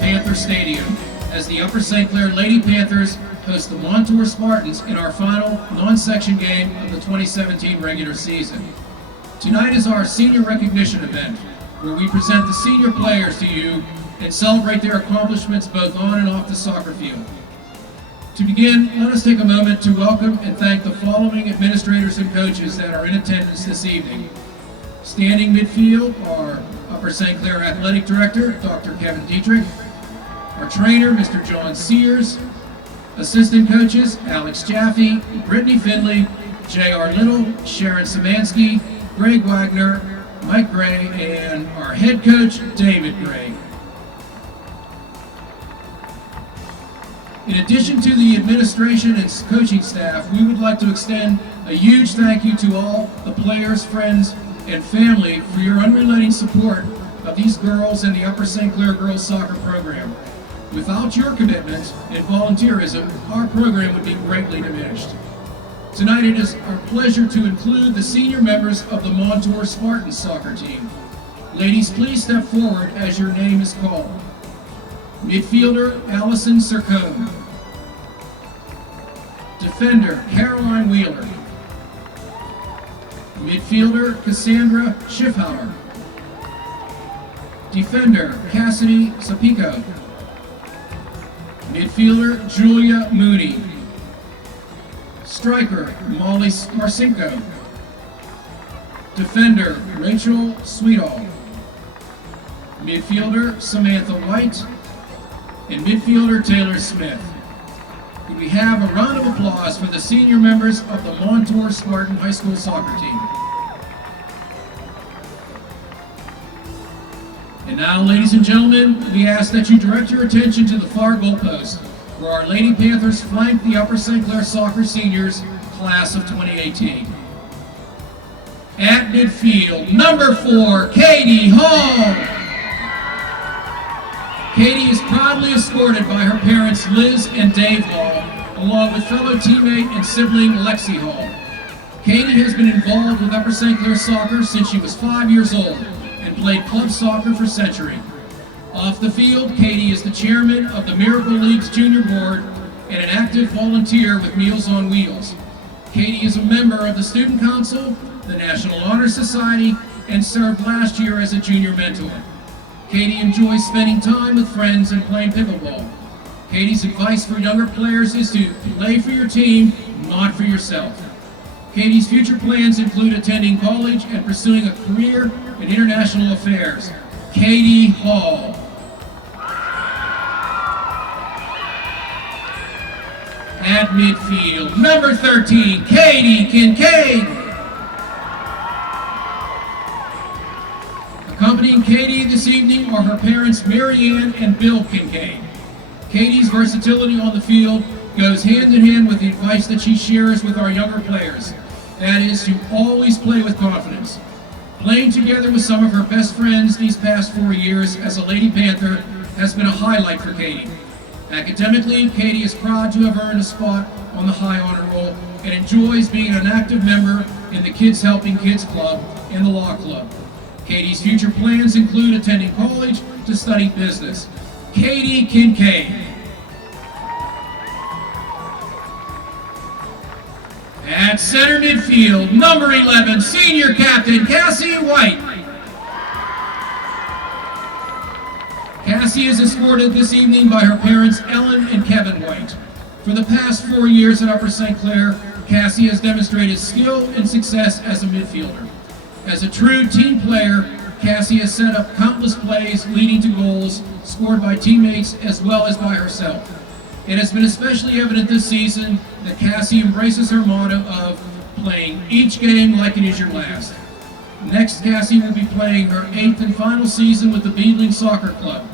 Panther Stadium as the Upper St. Clair Lady Panthers host the Montour Spartans in our final non-section game of the 2017 regular season. Tonight is our senior recognition event, where we present the senior players to you and celebrate their accomplishments both on and off the soccer field. To begin, let us take a moment to welcome and thank the following administrators and coaches that are in attendance this evening. Standing midfield are Upper St. Clair Athletic Director, Dr. Kevin Dietrich, our trainer, Mr. John Sears, assistant coaches, Alex Jaffe, Brittany Finley, J.R. Little, Sharon Szymanski, Greg Wagner, Mike Gray, and our head coach, David Gray. In addition to the administration and coaching staff, we would like to extend a huge thank you to all the players, friends, and family for your unrelenting support of these girls and the Upper St. Clair girls soccer program. Without your commitment and volunteerism, our program would be greatly diminished. Tonight it is our pleasure to include the senior members of the Montour Spartans soccer team. Ladies, please step forward as your name is called. Midfielder, Allison Sircone. Defender, Caroline Wheeler. Midfielder, Cassandra Schiffhauer. Defender, Cassidy Sapico. Midfielder, Julia Mooney. Striker, Molly Marcinko. Defender, Rachel Sweetall. Midfielder, Samantha White. And midfielder, Taylor Smith. Could we have a round of applause for the senior members of the Montour Spartan High School soccer team? And now, ladies and gentlemen, we ask that you direct your attention to the far goalpost, where our Lady Panthers flank the Upper St. Clair Soccer Seniors, class of 2018. At midfield, number 4, Katie Hall. Katie is proudly escorted by her parents Liz and Dave Hall, along with fellow teammate and sibling Lexi Hall. Katie has been involved with Upper St. Clair soccer since she was 5 years old and played club soccer for a century. Off the field, Katie is the chairman of the Miracle League's junior board and an active volunteer with Meals on Wheels. Katie is a member of the Student Council, the National Honor Society, and served last year as a junior mentor. Katie enjoys spending time with friends and playing pickleball. Katie's advice for younger players is to play for your team, not for yourself. Katie's future plans include attending college and pursuing a career in international affairs. Katie Hall. At midfield, number 13, Katie Kincaid. Accompanying Katie this evening are her parents, Mary Ann and Bill Kincaid. Katie's versatility on the field goes hand in hand with the advice that she shares with our younger players. That is to always play with confidence. Playing together with some of her best friends these past 4 years as a Lady Panther has been a highlight for Katie. Academically, Katie is proud to have earned a spot on the High Honor Roll and enjoys being an active member in the Kids Helping Kids Club and the Law Club. Katie's future plans include attending college to study business. Katie Kincaid. At center midfield, number 11, senior captain Cassie White. Cassie is escorted this evening by her parents Ellen and Kevin White. For the past 4 years at Upper St. Clair, Cassie has demonstrated skill and success as a midfielder. As a true team player, Cassie has set up countless plays leading to goals scored by teammates as well as by herself. It has been especially evident this season that Cassie embraces her motto of playing each game like it is your last. Next, Cassie will be playing her 8th and final season with the Beadling Soccer Club.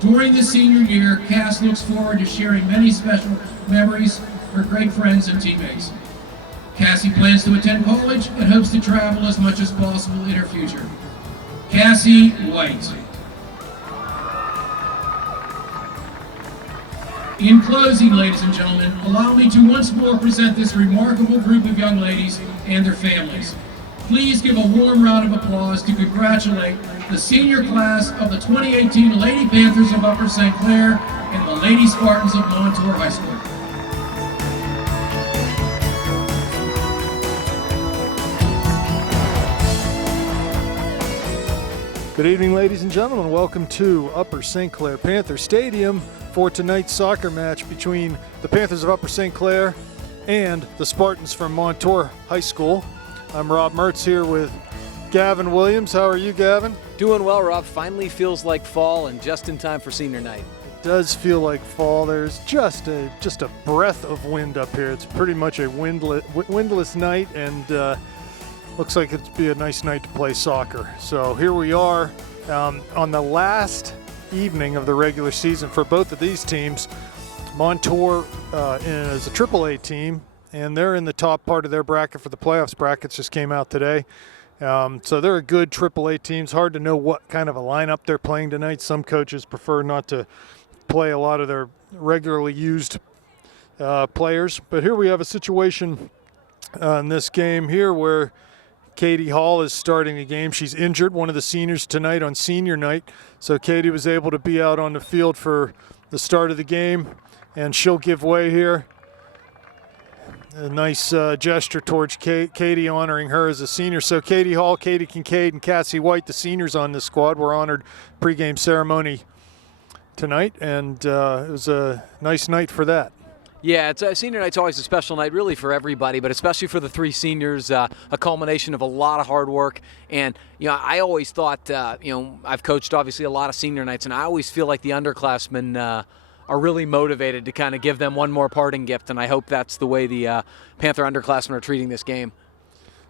During this senior year, Cass looks forward to sharing many special memories with her great friends and teammates. Cassie plans to attend college and hopes to travel as much as possible in her future. Cassie White. In closing, ladies and gentlemen, allow me to once more present this remarkable group of young ladies and their families. Please give a warm round of applause to congratulate the senior class of the 2018 Lady Panthers of Upper St. Clair and the Lady Spartans of Montour High School. Good evening, ladies and gentlemen. Welcome to Upper St. Clair Panther Stadium for tonight's soccer match between the Panthers of Upper St. Clair and the Spartans from Montour High School. I'm Rob Mertz here with Gavin Williams. How are you, Gavin? Doing well, Rob. Finally feels like fall and just in time for senior night. It does feel like fall. There's just a breath of wind up here. It's pretty much a windless night, and looks like it'd be a nice night to play soccer. So here we are on the last evening of the regular season for both of these teams. Montour is a AAA team, and they're in the top part of their bracket for the playoffs. Brackets just came out today. So they're a good AAA team. It's hard to know what kind of a lineup they're playing tonight. Some coaches prefer not to play a lot of their regularly used players. But here we have a situation in this game here where Katie Hall is starting the game. She's injured, one of the seniors tonight on senior night. So Katie was able to be out on the field for the start of the game, and she'll give way here. A nice gesture towards Katie, honoring her as a senior. So Katie Hall, Katie Kincaid, and Cassie White, the seniors on this squad, were honored pregame ceremony tonight, and it was a nice night for that. Yeah, senior night's always a special night, really, for everybody, but especially for the three seniors, a culmination of a lot of hard work. And, I always thought, I've coached, obviously, a lot of senior nights, and I always feel like the underclassmen are really motivated to kind of give them one more parting gift, and I hope that's the way the Panther underclassmen are treating this game.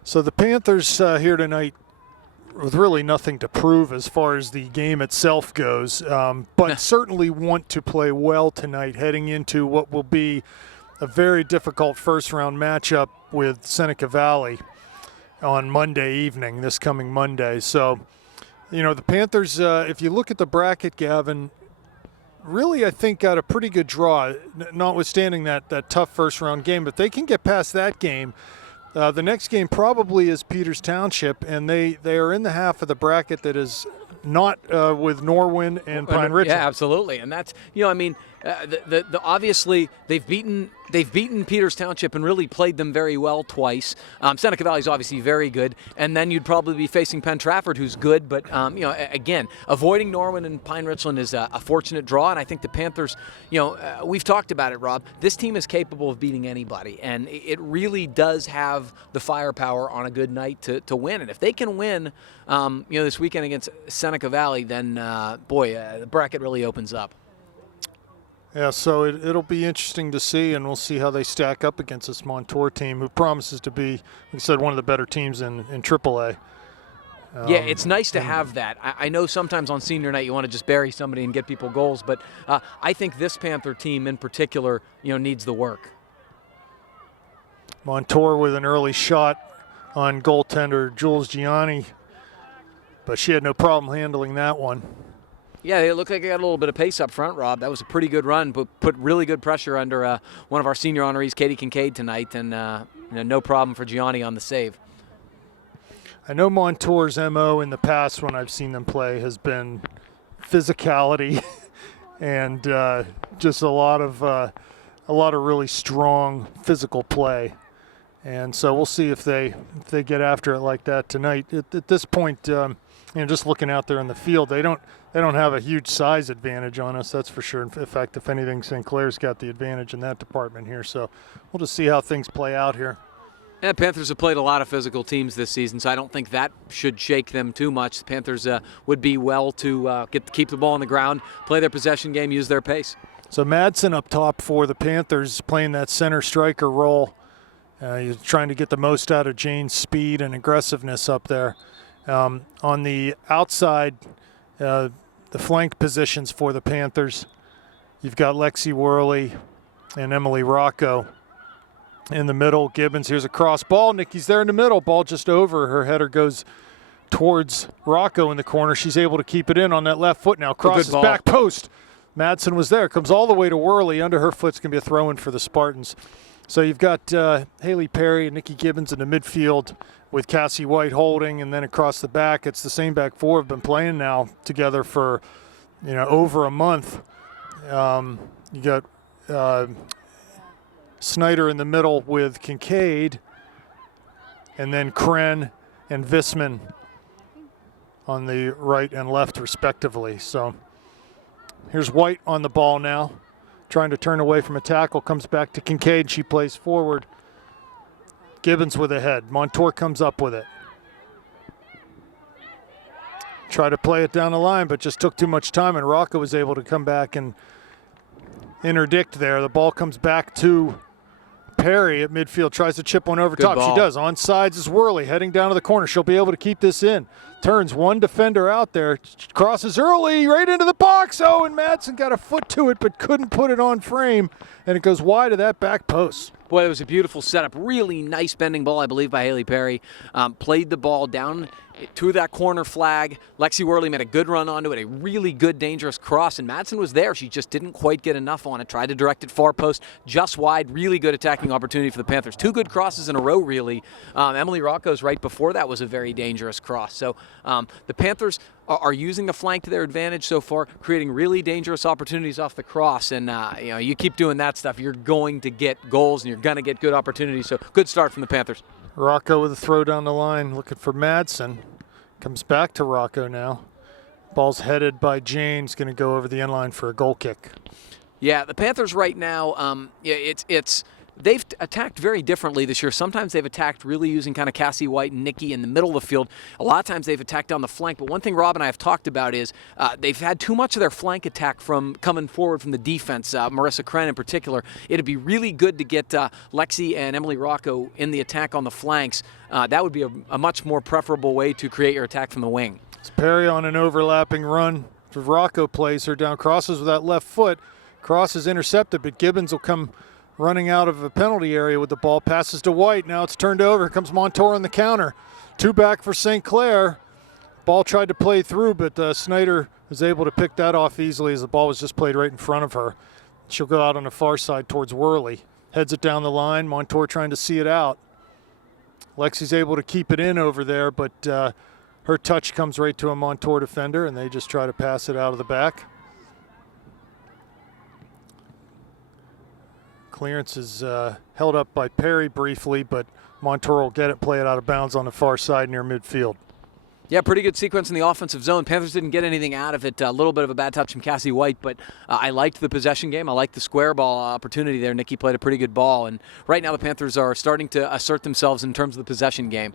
So the Panthers here tonight with really nothing to prove as far as the game itself goes, but certainly want to play well tonight heading into what will be a very difficult first-round matchup with Seneca Valley on Monday evening, this coming Monday. So, the Panthers, if you look at the bracket, Gavin, really I think got a pretty good draw, notwithstanding that tough first-round game. But they can get past that game. The next game probably is Peters Township, and they are in the half of the bracket that is not with Norwin and Pine Ridge. Yeah, absolutely, and that's obviously they've beaten Peters Township and really played them very well twice. Seneca Valley is obviously very good, and then you'd probably be facing Penn Trafford, who's good. But again, avoiding Norwin and Pine Richland is a fortunate draw, and I think the Panthers. We've talked about it, Rob. This team is capable of beating anybody, and it really does have the firepower on a good night to win. And if they can win, this weekend against Seneca Valley, then the bracket really opens up. Yeah, so it'll be interesting to see, and we'll see how they stack up against this Montour team, who promises to be, like I said, one of the better teams in AAA. Yeah, it's nice to have that. I know sometimes on senior night you want to just bury somebody and get people goals, but I think this Panther team in particular, needs the work. Montour with an early shot on goaltender Jules Gianni, but she had no problem handling that one. Yeah, they look like they got a little bit of pace up front, Rob. That was a pretty good run, but put really good pressure under one of our senior honorees, Katie Kincaid, tonight, and no problem for Gianni on the save. I know Montour's MO in the past when I've seen them play has been physicality and just a lot of really strong physical play. And so we'll see if they get after it like that tonight. At this point, just looking out there in the field, they don't have a huge size advantage on us, that's for sure. In fact, if anything, St. Clair's got the advantage in that department here. So we'll just see how things play out here. Yeah, Panthers have played a lot of physical teams this season, so I don't think that should shake them too much. The Panthers would be well to keep the ball on the ground, play their possession game, use their pace. So Madsen up top for the Panthers, playing that center striker role. He's trying to get the most out of Jane's speed and aggressiveness up there. On the outside, the flank positions for the Panthers, you've got Lexi Worley and Emily Rocco. In the middle, Gibbons, here's a cross ball. Nikki's there in the middle. Ball just over. Her header goes towards Rocco in the corner. She's able to keep it in on that left foot now. Crosses back post. Madsen was there. Comes all the way to Worley. Under her foot's going to be a throw-in for the Spartans. So you've got Haley Perry and Nikki Gibbons in the midfield with Cassie White holding, and then across the back, it's the same back four have been playing now together for, over a month. You got Snyder in the middle with Kincaid, and then Kren and Visman on the right and left respectively. So here's White on the ball now, trying to turn away from a tackle, comes back to Kincaid, she plays forward. Gibbons with a head, Montour comes up with it. Try to play it down the line, but just took too much time, and Rocco was able to come back and interdict there. The ball comes back to Perry at midfield, tries to chip one over Good top. ball. She does. On sides is Worley, heading down to the corner. She'll be able to keep this in. Turns one defender out there, crosses early, right into the box. Oh, and Madsen got a foot to it, but couldn't put it on frame, and it goes wide of that back post. Boy, it was a beautiful setup. Really nice bending ball, I believe, by Haley Perry. Played the ball down to that corner flag. Lexi Worley made a good run onto it, a really good, dangerous cross, and Madsen was there. She just didn't quite get enough on it. Tried to direct it far post, just wide. Really good attacking opportunity for the Panthers. Two good crosses in a row, really. Emily Rocco's right before that was a very dangerous cross. So the Panthers are using the flank to their advantage so far, creating really dangerous opportunities off the cross. And you keep doing that stuff, you're going to get goals and you're going to get good opportunities. So good start from the Panthers. Rocco with a throw down the line, looking for Madsen. Comes back to Rocco now. Ball's headed by Jane's, going to go over the end line for a goal kick. Yeah, the Panthers right now, they've attacked very differently this year. Sometimes they've attacked really using kind of Cassie White and Nikki in the middle of the field. A lot of times they've attacked down the flank. But one thing Rob and I have talked about is they've had too much of their flank attack from coming forward from the defense, Marissa Kren in particular. It'd be really good to get Lexi and Emily Rocco in the attack on the flanks. That would be a much more preferable way to create your attack from the wing. It's Perry on an overlapping run. Rocco plays her down, crosses with that left foot. Cross is intercepted, but Gibbons will come running out of a penalty area with the ball, passes to White. Now it's turned over. Here comes Montour on the counter. Two back for St. Clair. Ball tried to play through, but Snyder was able to pick that off easily as the ball was just played right in front of her. She'll go out on the far side towards Worley. Heads it down the line. Montour trying to see it out. Lexi's able to keep it in over there, but her touch comes right to a Montour defender, and they just try to pass it out of the back. Clearance is held up by Perry briefly, but Montour will get it, play it out of bounds on the far side near midfield. Yeah, pretty good sequence in the offensive zone. Panthers didn't get anything out of it. A little bit of a bad touch from Cassie White, but I liked the possession game. I liked the square ball opportunity there. Nikki played a pretty good ball, and right now the Panthers are starting to assert themselves in terms of the possession game.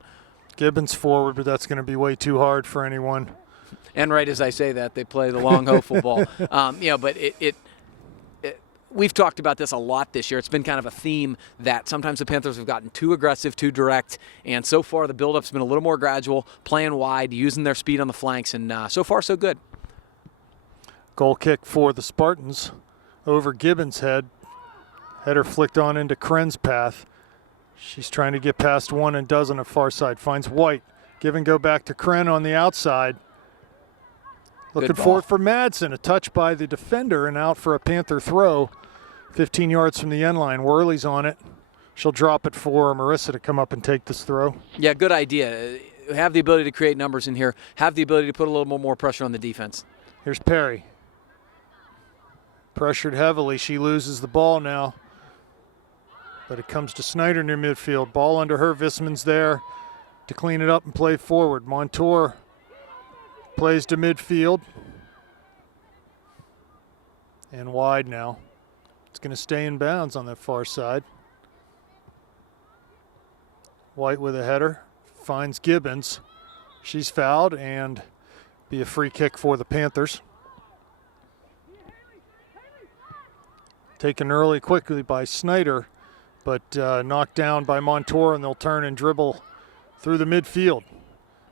Gibbons Forward, but that's going to be way too hard for anyone. And right as I say that, they play the long hopeful ball. But we've talked about this a lot this year. It's been kind of a theme that sometimes the Panthers have gotten too aggressive, too direct, and so far the build-up's been a little more gradual, playing wide, using their speed on the flanks, and so far so good. Goal kick for the Spartans over Gibbons' head. Header flicked on into Kren's path. She's trying to get past one and does on the far side. Finds White. Give and go back to Kren on the outside. Looking forward for Madsen. A touch by the defender and out for a Panther throw. 15 yards from the end line. Worley's on it. She'll drop it for Marissa to come up and take this throw. Yeah, good idea. Have the ability to create numbers in here. Have the ability to put a little more pressure on the defense. Here's Perry. Pressured heavily. She loses the ball now. But it comes to Snyder near midfield. Ball under her. Visman's there to clean it up and play forward. Montour plays to midfield. And wide now. It's going to stay in bounds on that far side. White with a header. Finds Gibbons. She's fouled and be a free kick for the Panthers. Taken early quickly by Snyder, but knocked down by Montour, and they'll turn and dribble through the midfield.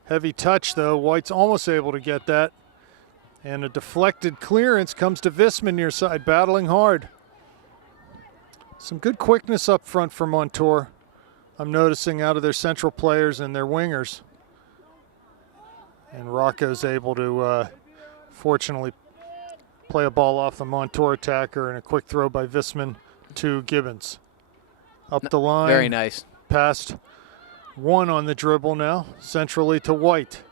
Heavy touch, though. White's almost able to get that. And a deflected clearance comes to Visman near side, battling hard. Some good quickness up front for Montour. I'm noticing out of their central players and their wingers. And Rocco's able to, fortunately, play a ball off the Montour attacker, and a quick throw by Visman to Gibbons. Up the line. Very nice. Past one on the dribble now, centrally to White.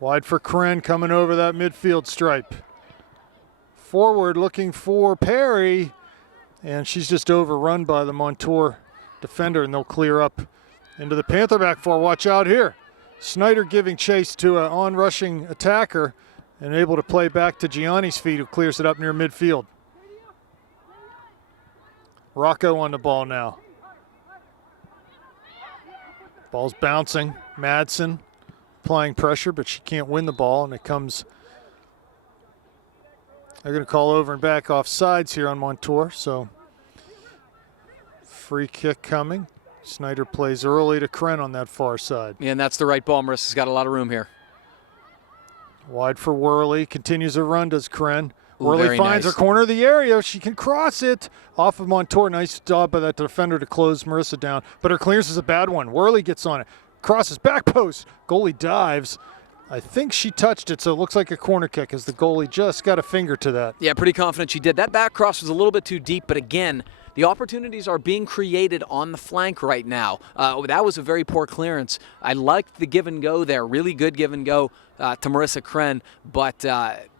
Wide for Kren coming over that midfield stripe. Forward looking for Perry, and she's just overrun by the Montour defender, and they'll clear up into the Panther back four. Watch out here. Snyder giving chase to an on-rushing attacker and able to play back to Gianni's feet, who clears it up near midfield. Rocco on the ball now. Ball's bouncing. Madsen applying pressure, but she can't win the ball, and it comes. They're going to call over and back off sides here on Montour, so free kick coming. Snyder plays early to Kren on that far side. Yeah, and that's the right ball. Marissa's got a lot of room here. Wide for Worley. Continues her run, does Kren. Ooh, Worley finds her corner of the area. She can cross it off of Montour. Nice job by that defender to close Marissa down. But her clearance is a bad one. Worley gets on it. Crosses back post. Goalie dives. I think she touched it, so it looks like a corner kick as the goalie just got a finger to that. Yeah, pretty confident she did. That back cross was a little bit too deep, but again, the opportunities are being created on the flank right now. That was a very poor clearance. I liked the give and go there. Really good give and go to Marissa Kren, but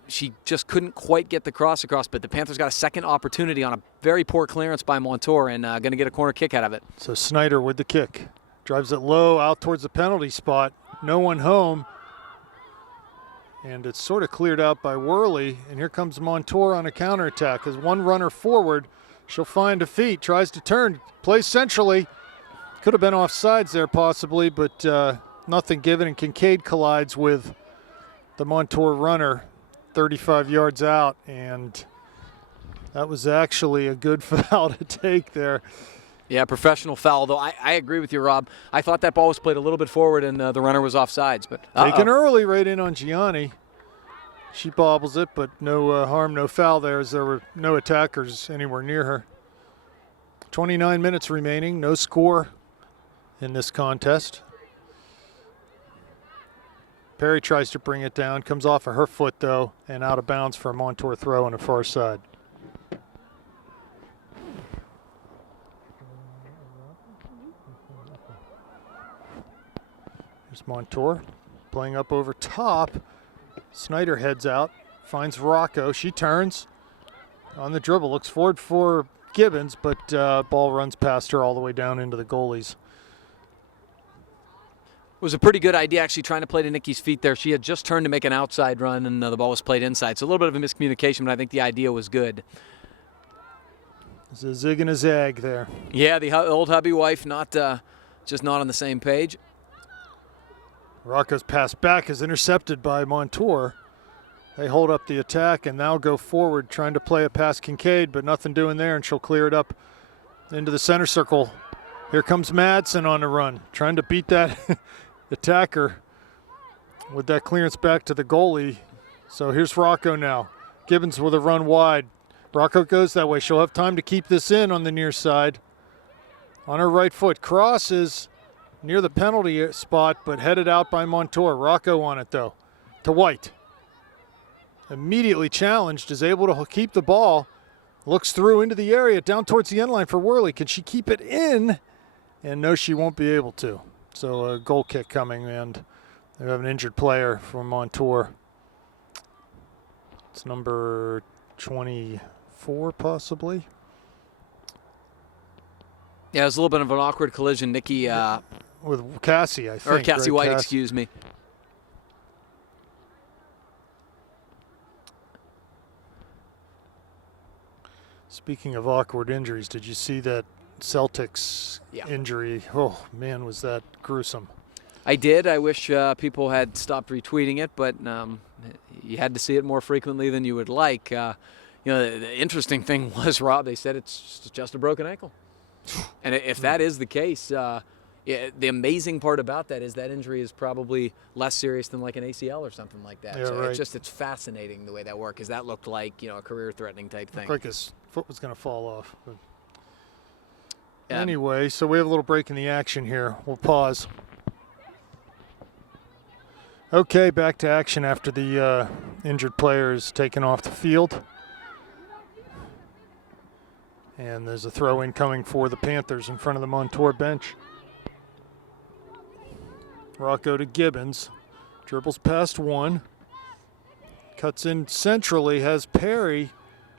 she just couldn't quite get the cross across. But the Panthers got a second opportunity on a very poor clearance by Montour and going to get a corner kick out of it. So Snyder with the kick. Drives it low out towards the penalty spot. No one home. And it's sort of cleared out by Worley. And here comes Montour on a counterattack. As one runner forward, she'll find a feet. Tries to turn. Plays centrally. Could have been offsides there possibly, but nothing given. And Kincaid collides with the Montour runner 35 yards out. And that was actually a good foul to take there. Yeah, professional foul, though. I agree with you, Rob. I thought that ball was played a little bit forward and the runner was offsides. But taken early right in on Gianni. She bobbles it, but no harm, no foul there, as there were no attackers anywhere near her. 29 minutes remaining, no score in this contest. Perry tries to bring it down, comes off of her foot, though, and out of bounds for a Montour throw on the far side. Here's Montour playing up over top. Snyder heads out, finds Rocco. She turns on the dribble, looks forward for Gibbons, but ball runs past her all the way down into the goalies. It was a pretty good idea actually trying to play to Nikki's feet there. She had just turned to make an outside run and the ball was played inside. So a little bit of a miscommunication, but I think the idea was good. There's a zig and a zag there. Yeah, the old hubby wife just not on the same page. Rocco's pass back is intercepted by Montour. They hold up the attack and now go forward trying to play it past Kincaid, but nothing doing there, and she'll clear it up into the center circle. Here comes Madsen on the run, trying to beat that attacker with that clearance back to the goalie. So here's Rocco now. Gibbons with a run wide. Rocco goes that way. She'll have time to keep this in on the near side. On her right foot, crosses near the penalty spot, but headed out by Montour. Rocco on it, though, to White. Immediately challenged, is able to keep the ball. Looks through into the area, down towards the end line for Worley. Can she keep it in? And no, she won't be able to. So a goal kick coming, and they have an injured player from Montour. It's number 24, possibly. Yeah, it was a little bit of an awkward collision. Nikki with Cassie, I think. Or Cassie right? White, excuse me. Speaking of awkward injuries, did you see that Celtics injury? Oh, man, was that gruesome. I did. I wish people had stopped retweeting it, but you had to see it more frequently than you would like. The interesting thing was, Rob, they said it's just a broken ankle. And if that is the case, the amazing part about that is that injury is probably less serious than like an ACL or something like that. Yeah, so right. It's fascinating the way that worked, because that looked like a career-threatening type thing. Looked like his foot was going to fall off. But anyway, so we have a little break in the action here. We'll pause. Okay, back to action after the injured player is taken off the field. And there's a throw in coming for the Panthers in front of the Montour bench. Rocco to Gibbons. Dribbles past one. Cuts in centrally, has Perry.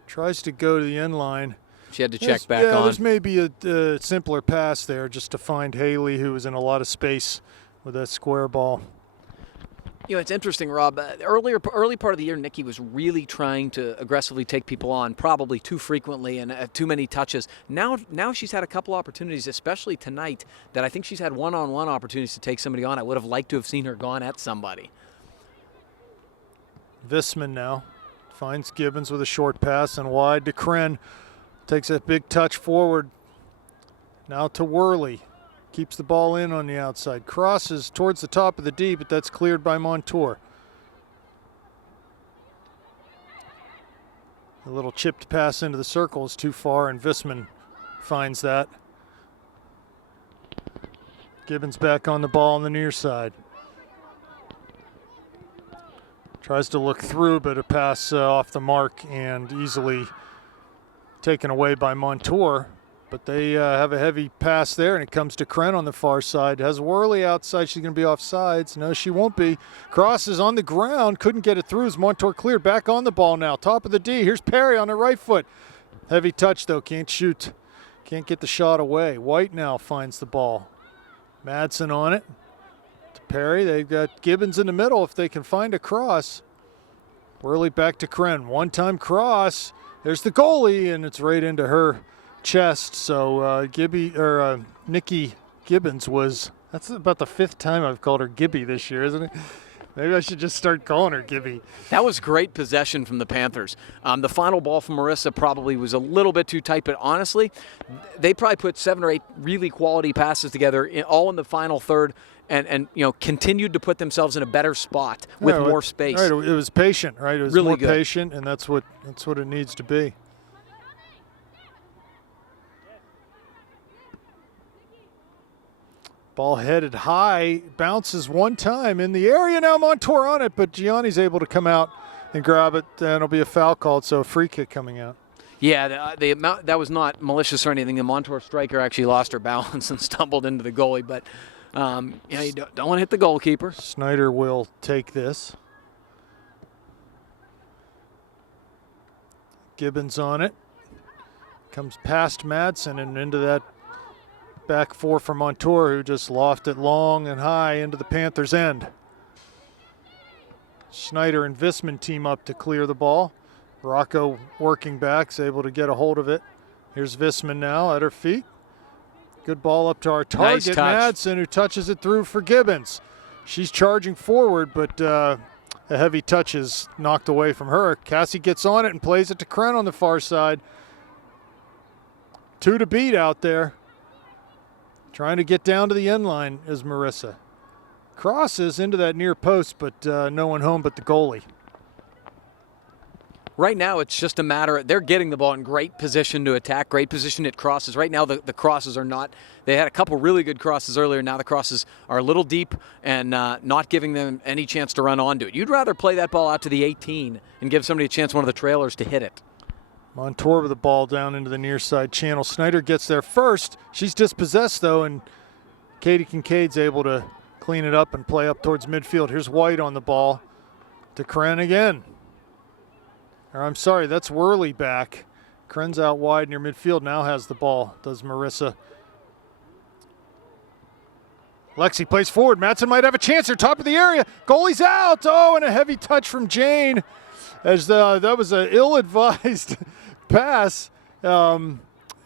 Tries to go to the end line. She had to check back on. There's maybe a simpler pass there just to find Haley, who was in a lot of space with that square ball. You know, it's interesting, Rob. Early part of the year, Nikki was really trying to aggressively take people on, probably too frequently and too many touches. Now she's had a couple opportunities, especially tonight, that I think she's had one-on-one opportunities to take somebody on. I would have liked to have seen her gone at somebody. Visman now finds Gibbons with a short pass and wide to Kren. Takes a big touch forward. Now to Worley. Keeps the ball in on the outside. Crosses towards the top of the D, but that's cleared by Montour. A little chipped pass into the circle is too far, and Visman finds that. Gibbons back on the ball on the near side. Tries to look through, but a pass off the mark and easily taken away by Montour. But they have a heavy pass there, and it comes to Kren on the far side. Has Worley outside. She's going to be offsides. No, she won't be. Crosses on the ground. Couldn't get it through as Montour cleared. Back on the ball now. Top of the D. Here's Perry on the right foot. Heavy touch, though. Can't shoot. Can't get the shot away. White now finds the ball. Madsen on it. To Perry. They've got Gibbons in the middle if they can find a cross. Worley back to Kren. One-time cross. There's the goalie, and it's right into her chest. So Nikki Gibbons was, that's about the 5th time I've called her Gibby this year, isn't it? Maybe I should just start calling her Gibby. That was great possession from the Panthers. The final ball from Marissa probably was a little bit too tight, but honestly, they probably put 7 or 8 really quality passes together, all in the final third, and you know, continued to put themselves in a better spot with more space. Right, it was patient, right? It was really more good. patient, and that's what it needs to be. Ball headed high, bounces one time in the area. Now Montour on it, but Gianni's able to come out and grab it, and it'll be a foul called, so a free kick coming out. Yeah, the amount, that was not malicious or anything. The Montour striker actually lost her balance and stumbled into the goalie, but you don't want to hit the goalkeeper. Snyder will take this. Gibbons on it. Comes past Madsen and into that back four for Montour, who just lofted long and high into the Panthers' end. Snyder and Visman team up to clear the ball. Rocco working back, is able to get a hold of it. Here's Visman now at her feet. Good ball up to our target, Madsen, who touches it through for Gibbons. She's charging forward, but a heavy touch is knocked away from her. Cassie gets on it and plays it to Kren on the far side. 2 to beat out there. Trying to get down to the end line is Marissa. Crosses into that near post, but no one home but the goalie. Right now, it's just a matter of they're getting the ball in great position to attack, great position at crosses. Right now, the crosses are not. They had a couple really good crosses earlier. Now the crosses are a little deep and not giving them any chance to run onto it. You'd rather play that ball out to the 18 and give somebody a chance, one of the trailers, to hit it. Montour with the ball down into the near side channel. Snyder gets there first. She's dispossessed, though, and Katie Kincaid's able to clean it up and play up towards midfield. Here's White on the ball to Kren again. Or I'm sorry, that's Worley back. Kren's out wide near midfield, now has the ball, does Marissa. Lexi plays forward. Madsen might have a chance here, top of the area. Goalie's out. Oh, and a heavy touch from Jane. As that was an ill-advised pass, and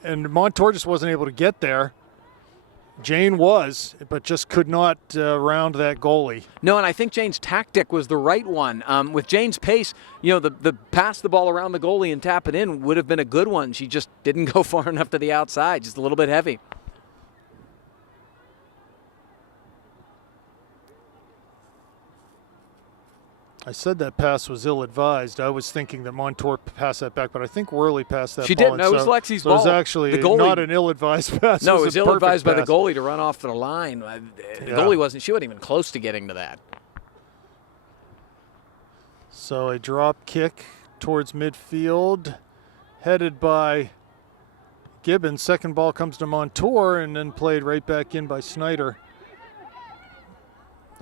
Montour just wasn't able to get there. Jane was, but just could not round that goalie. No, and I think Jane's tactic was the right one. With Jane's pace, you know, the pass the ball around the goalie and tap it in would have been a good one. She just didn't go far enough to the outside, just a little bit heavy. I said that pass was ill-advised. I was thinking that Montour passed that back, but I think Worley passed that ball. She did. No, it was Lexi's ball. It was actually not an ill-advised pass. No, it was ill-advised by the goalie to run off the line. The goalie wasn't. She wasn't even close to getting to that. So a drop kick towards midfield, headed by Gibbons. Second ball comes to Montour and then played right back in by Snyder.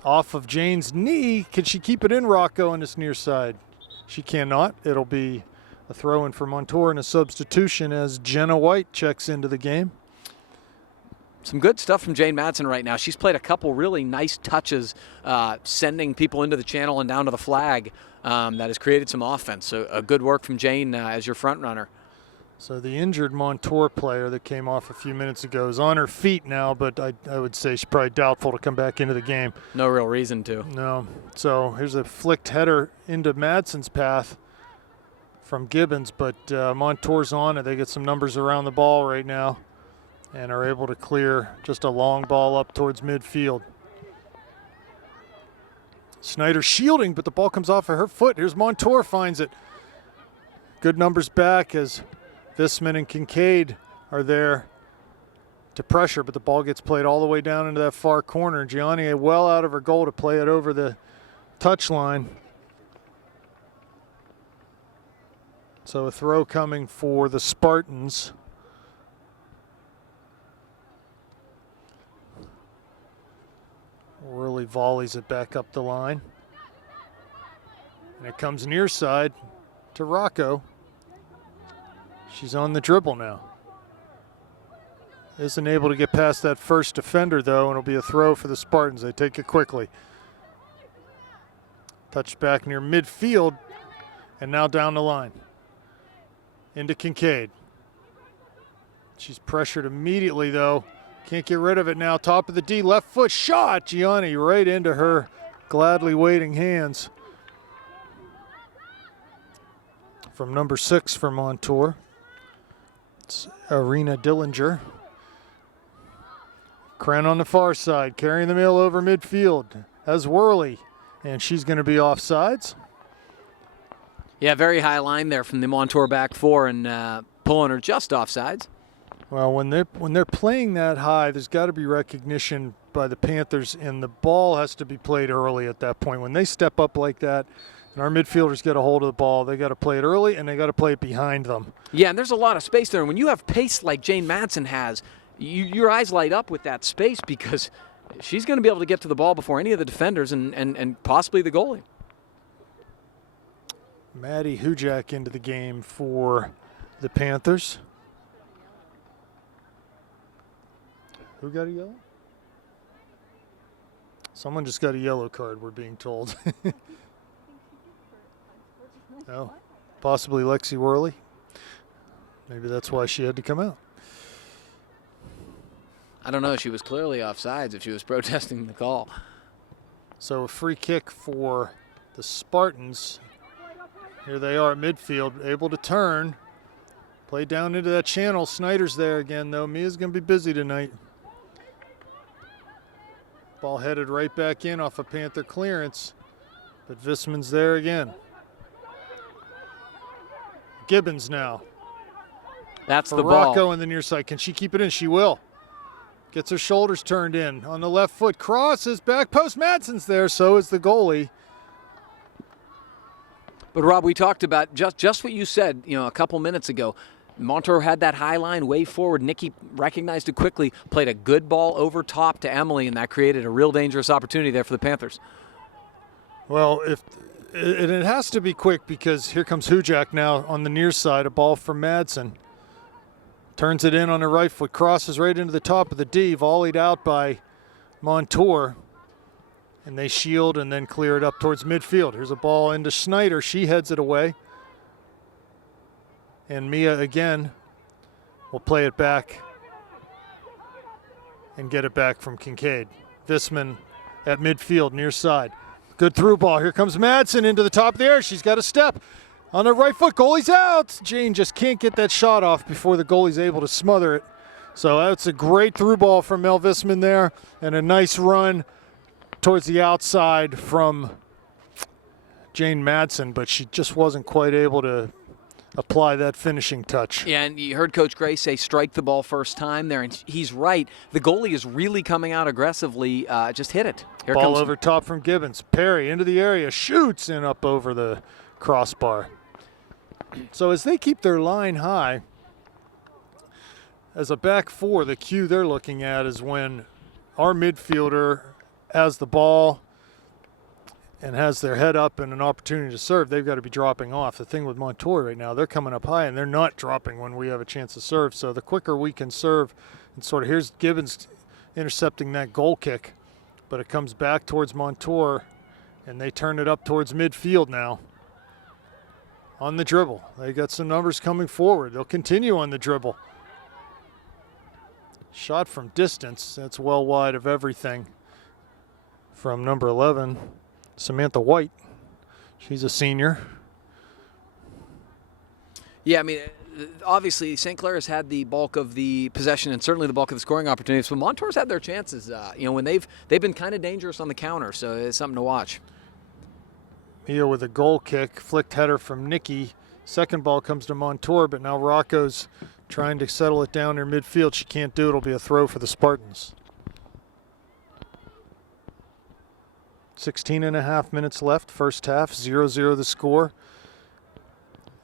Off of Jane's knee. Can she keep it in, Rocco, on this near side? She cannot. It'll be a throw in for Montour and a substitution as Jenna White checks into the game. Some good stuff from Jane Madsen right now. She's played a couple really nice touches, sending people into the channel and down to the flag. That has created some offense. So good work from Jane as your front runner. So the injured Montour player that came off a few minutes ago is on her feet now, but I would say she's probably doubtful to come back into the game. No real reason to. No. So here's a flicked header into Madsen's path from Gibbons, but Montour's on it. They get some numbers around the ball right now and are able to clear just a long ball up towards midfield. Snyder shielding, but the ball comes off of her foot. Here's Montour, finds it. Good numbers back as Visman and Kincaid are there to pressure, but the ball gets played all the way down into that far corner. Gianni well out of her goal to play it over the touchline. So a throw coming for the Spartans. Worley volleys it back up the line. And it comes near side to Rocco. She's on the dribble now. Isn't able to get past that first defender, though, and it'll be a throw for the Spartans. They take it quickly. Touched back near midfield, and now down the line. Into Kincaid. She's pressured immediately, though. Can't get rid of it now. Top of the D, left foot shot. Gianni right into her gladly waiting hands. From number 6 for Montour. It's Arena Dillinger. Kren on the far side, carrying the mill over midfield as Worley, and she's going to be offsides. Yeah, very high line there from the Montour back four and pulling her just offsides. Well, when they're playing that high, there's got to be recognition by the Panthers, and the ball has to be played early at that point. When they step up like that, and our midfielders get a hold of the ball, they got to play it early, and they got to play it behind them. Yeah, and there's a lot of space there. And when you have pace like Jane Madsen has, your eyes light up with that space because she's going to be able to get to the ball before any of the defenders and possibly the goalie. Maddie Hujak into the game for the Panthers. Who got a yellow? Someone just got a yellow card, we're being told. Oh, possibly Lexi Worley. Maybe that's why she had to come out. I don't know. She was clearly offsides if she was protesting the call. So a free kick for the Spartans. Here they are at midfield, able to turn. Play down into that channel. Snyder's there again, though. Mia's going to be busy tonight. Ball headed right back in off a Panther clearance. But Visman's there again. Gibbons now. That's for the ball. Rocco in the near side. Can she keep it in? She will. Gets her shoulders turned in. On the left foot, crosses, back post. Madsen's there, so is the goalie. But Rob, we talked about just what you said, a couple minutes ago. Montour had that high line way forward. Nikki recognized it quickly, played a good ball over top to Emily, and that created a real dangerous opportunity there for the Panthers. Well, it has to be quick because here comes Hujak now on the near side. A ball from Madsen. Turns it in on the right foot, crosses right into the top of the D, volleyed out by Montour. And they shield and then clear it up towards midfield. Here's a ball into Snyder. She heads it away. And Mia again will play it back and get it back from Kincaid. Visman at midfield, near side. Good through ball. Here comes Madsen into the top of the air. She's got a step on the right foot. Goalie's out. Jane just can't get that shot off before the goalie's able to smother it. So that's a great through ball from Mel Visman there, and a nice run towards the outside from Jane Madsen, but she just wasn't quite able to apply that finishing touch. Yeah, and you heard Coach Gray say strike the ball first time there, and he's right. The goalie is really coming out aggressively. Just hit it. Here Ball comes over top from Gibbons. Perry into the area, shoots, and up over the crossbar. So as they keep their line high, as a back four, the cue they're looking at is when our midfielder has the ball and has their head up and an opportunity to serve, they've got to be dropping off. The thing with Montour right now, they're coming up high and they're not dropping when we have a chance to serve. So the quicker we can serve, and sort of here's Gibbons intercepting that goal kick, but it comes back towards Montour and they turn it up towards midfield now. On the dribble. They got some numbers coming forward. They'll continue on the dribble. Shot from distance. That's well wide of everything from number 11. Samantha White, she's a senior. Yeah, I mean, obviously St. Clair has had the bulk of the possession and certainly the bulk of the scoring opportunities. But Montour's had their chances. When they've been kind of dangerous on the counter, so it's something to watch. Mia with a goal kick, flicked header from Nikki. Second ball comes to Montour, but now Rocco's trying to settle it down near midfield. She can't do it. It'll be a throw for the Spartans. 16.5 minutes left, first half, 0-0 the score.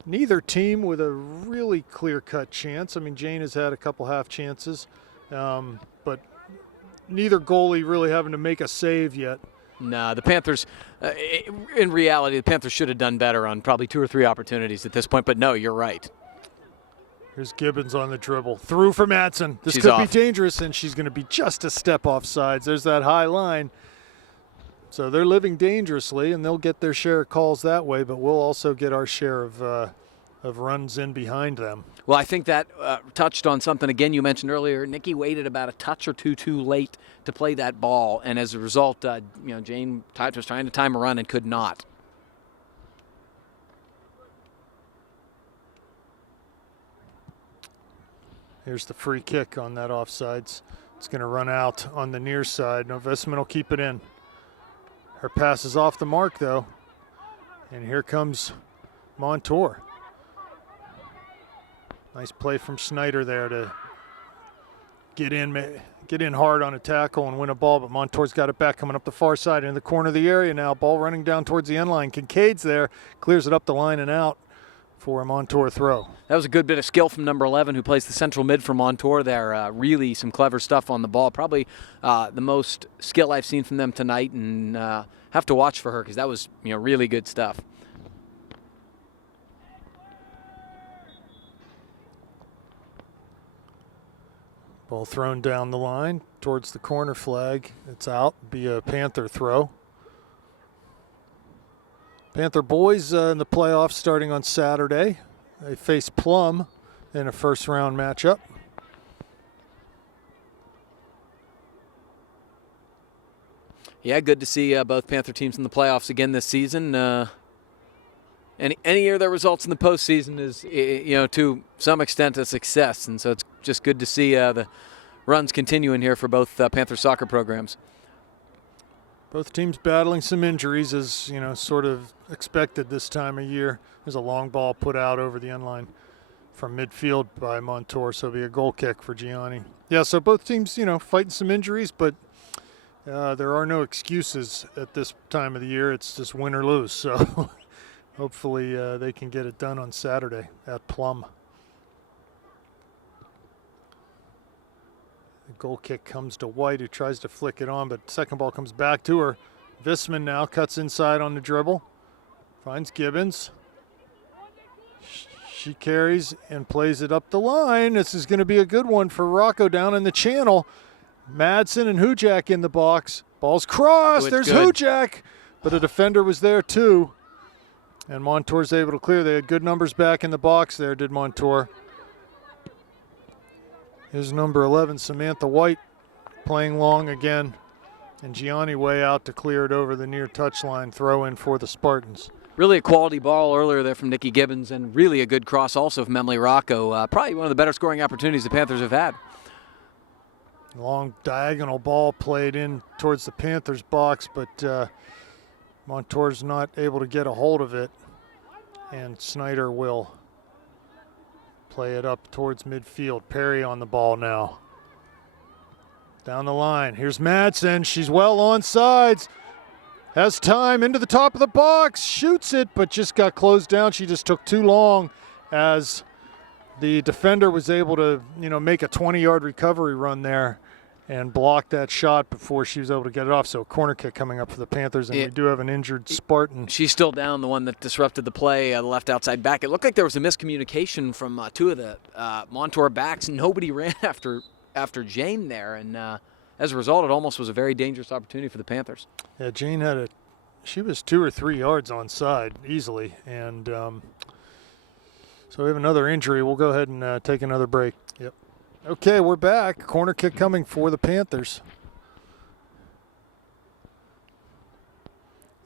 Neither team with a really clear-cut chance. I mean, Jane has had a couple half chances, but neither goalie really having to make a save yet. No, the Panthers, in reality, the Panthers should have done better on probably 2 or 3 opportunities at this point, but no, you're right. Here's Gibbons on the dribble. Through for Madsen. This She's could off. be dangerous, and she's going to be just a step off sides. There's that high line. So they're living dangerously, and they'll get their share of calls that way, but we'll also get our share of runs in behind them. Well, I think that touched on something, again, you mentioned earlier. Nikki waited about a touch or two too late to play that ball, and as a result, Jane was trying to time a run and could not. Here's the free kick on that offsides. It's going to run out on the near side. Novesman will keep it in. Her pass is off the mark, though. And here comes Montour. Nice play from Snyder there to get in hard on a tackle and win a ball, but Montour's got it back coming up the far side in the corner of the area now. Ball running down towards the end line. Kincaid's there, clears it up the line and out for a Montour throw. That was a good bit of skill from number 11 who plays the central mid for Montour there. Really some clever stuff on the ball. Probably the most skill I've seen from them tonight, and have to watch for her because that was really good stuff. Ball thrown down the line towards the corner flag. It's out. Be a Panther throw. Panther boys in the playoffs starting on Saturday. They face Plum in a first-round matchup. Yeah, good to see both Panther teams in the playoffs again this season. Any year that results in the postseason is, to some extent a success, and so it's just good to see the runs continuing here for both Panther soccer programs. Both teams battling some injuries, as sort of expected this time of year. There's a long ball put out over the end line from midfield by Montour, so it'll be a goal kick for Gianni. Yeah, so both teams, fighting some injuries, but there are no excuses at this time of the year. It's just win or lose, so hopefully they can get it done on Saturday at Plum. The goal kick comes to White, who tries to flick it on, but second ball comes back to her. Visman now cuts inside on the dribble. Finds Gibbons. She carries and plays it up the line. This is going to be a good one for Rocco down in the channel. Madsen and Hujak in the box. Ball's crossed. There's good. Hujak, but a defender was there too. And Montour's able to clear. They had good numbers back in the box there, did Montour. Here's number 11, Samantha White, playing long again. And Gianni way out to clear it over the near touchline. Throw in for the Spartans. Really a quality ball earlier there from Nikki Gibbons, and really a good cross also from Emily Rocco. Probably one of the better scoring opportunities the Panthers have had. Long diagonal ball played in towards the Panthers box, but Montour's not able to get a hold of it. And Snyder will play it up towards midfield. Perry on the ball now. Down the line. Here's Madsen. She's well on sides. Has time into the top of the box. Shoots it, but just got closed down. She just took too long as the defender was able to, make a 20-yard recovery run there and block that shot before she was able to get it off. So corner kick coming up for the Panthers, and we do have an injured Spartan. She's still down, the one that disrupted the play, the left outside back. It looked like there was a miscommunication from two of the Montour backs. Nobody ran after Jane there, and as a result, it almost was a very dangerous opportunity for the Panthers. Yeah, Jane she was 2 or 3 yards onside easily, and so we have another injury. We'll go ahead and take another break. Yep. Okay, we're back. Corner kick coming for the Panthers.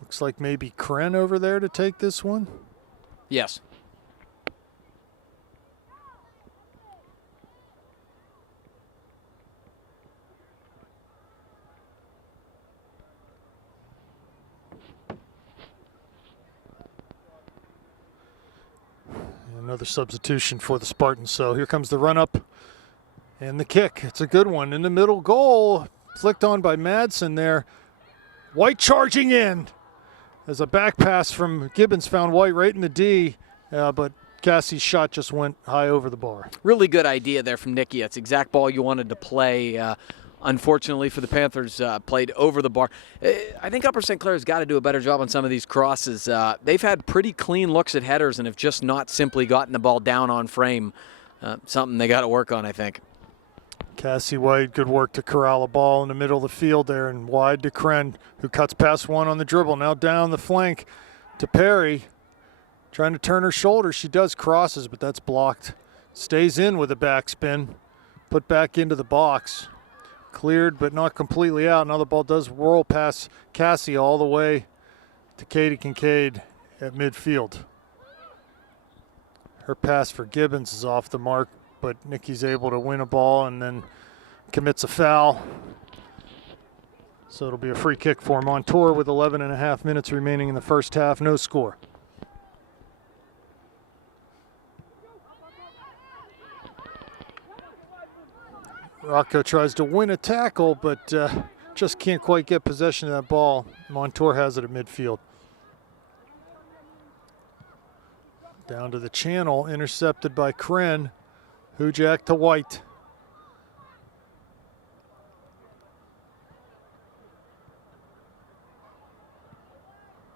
Looks like maybe Kren over there to take this one. Yes. Another substitution for the Spartans. So here comes the run-up and the kick. It's a good one. In the middle goal, flicked on by Madsen there. White charging in. As a back pass from Gibbons found White right in the D, but Cassie's shot just went high over the bar. Really good idea there from Nikki. That's the exact ball you wanted to play. Unfortunately for the Panthers, played over the bar. I think Upper St. Clair's got to do a better job on some of these crosses. They've had pretty clean looks at headers and have just not simply gotten the ball down on frame. Something they got to work on, I think. Cassie White, good work to corral a ball in the middle of the field there, and wide to Kren, who cuts past one on the dribble. Now down the flank to Perry, trying to turn her shoulder. She does, crosses, but that's blocked. Stays in with a backspin, put back into the box. Cleared, but not completely out. Now the ball does whirl past Cassie all the way to Katie Kincaid at midfield. Her pass for Gibbons is off the mark, but Nikki's able to win a ball and then commits a foul. So it'll be a free kick for Montour with 11 and a half minutes remaining in the first half. No score. Rocco tries to win a tackle, but just can't quite get possession of that ball. Montour has it at midfield. Down to the channel, intercepted by Kren. Hujak to White.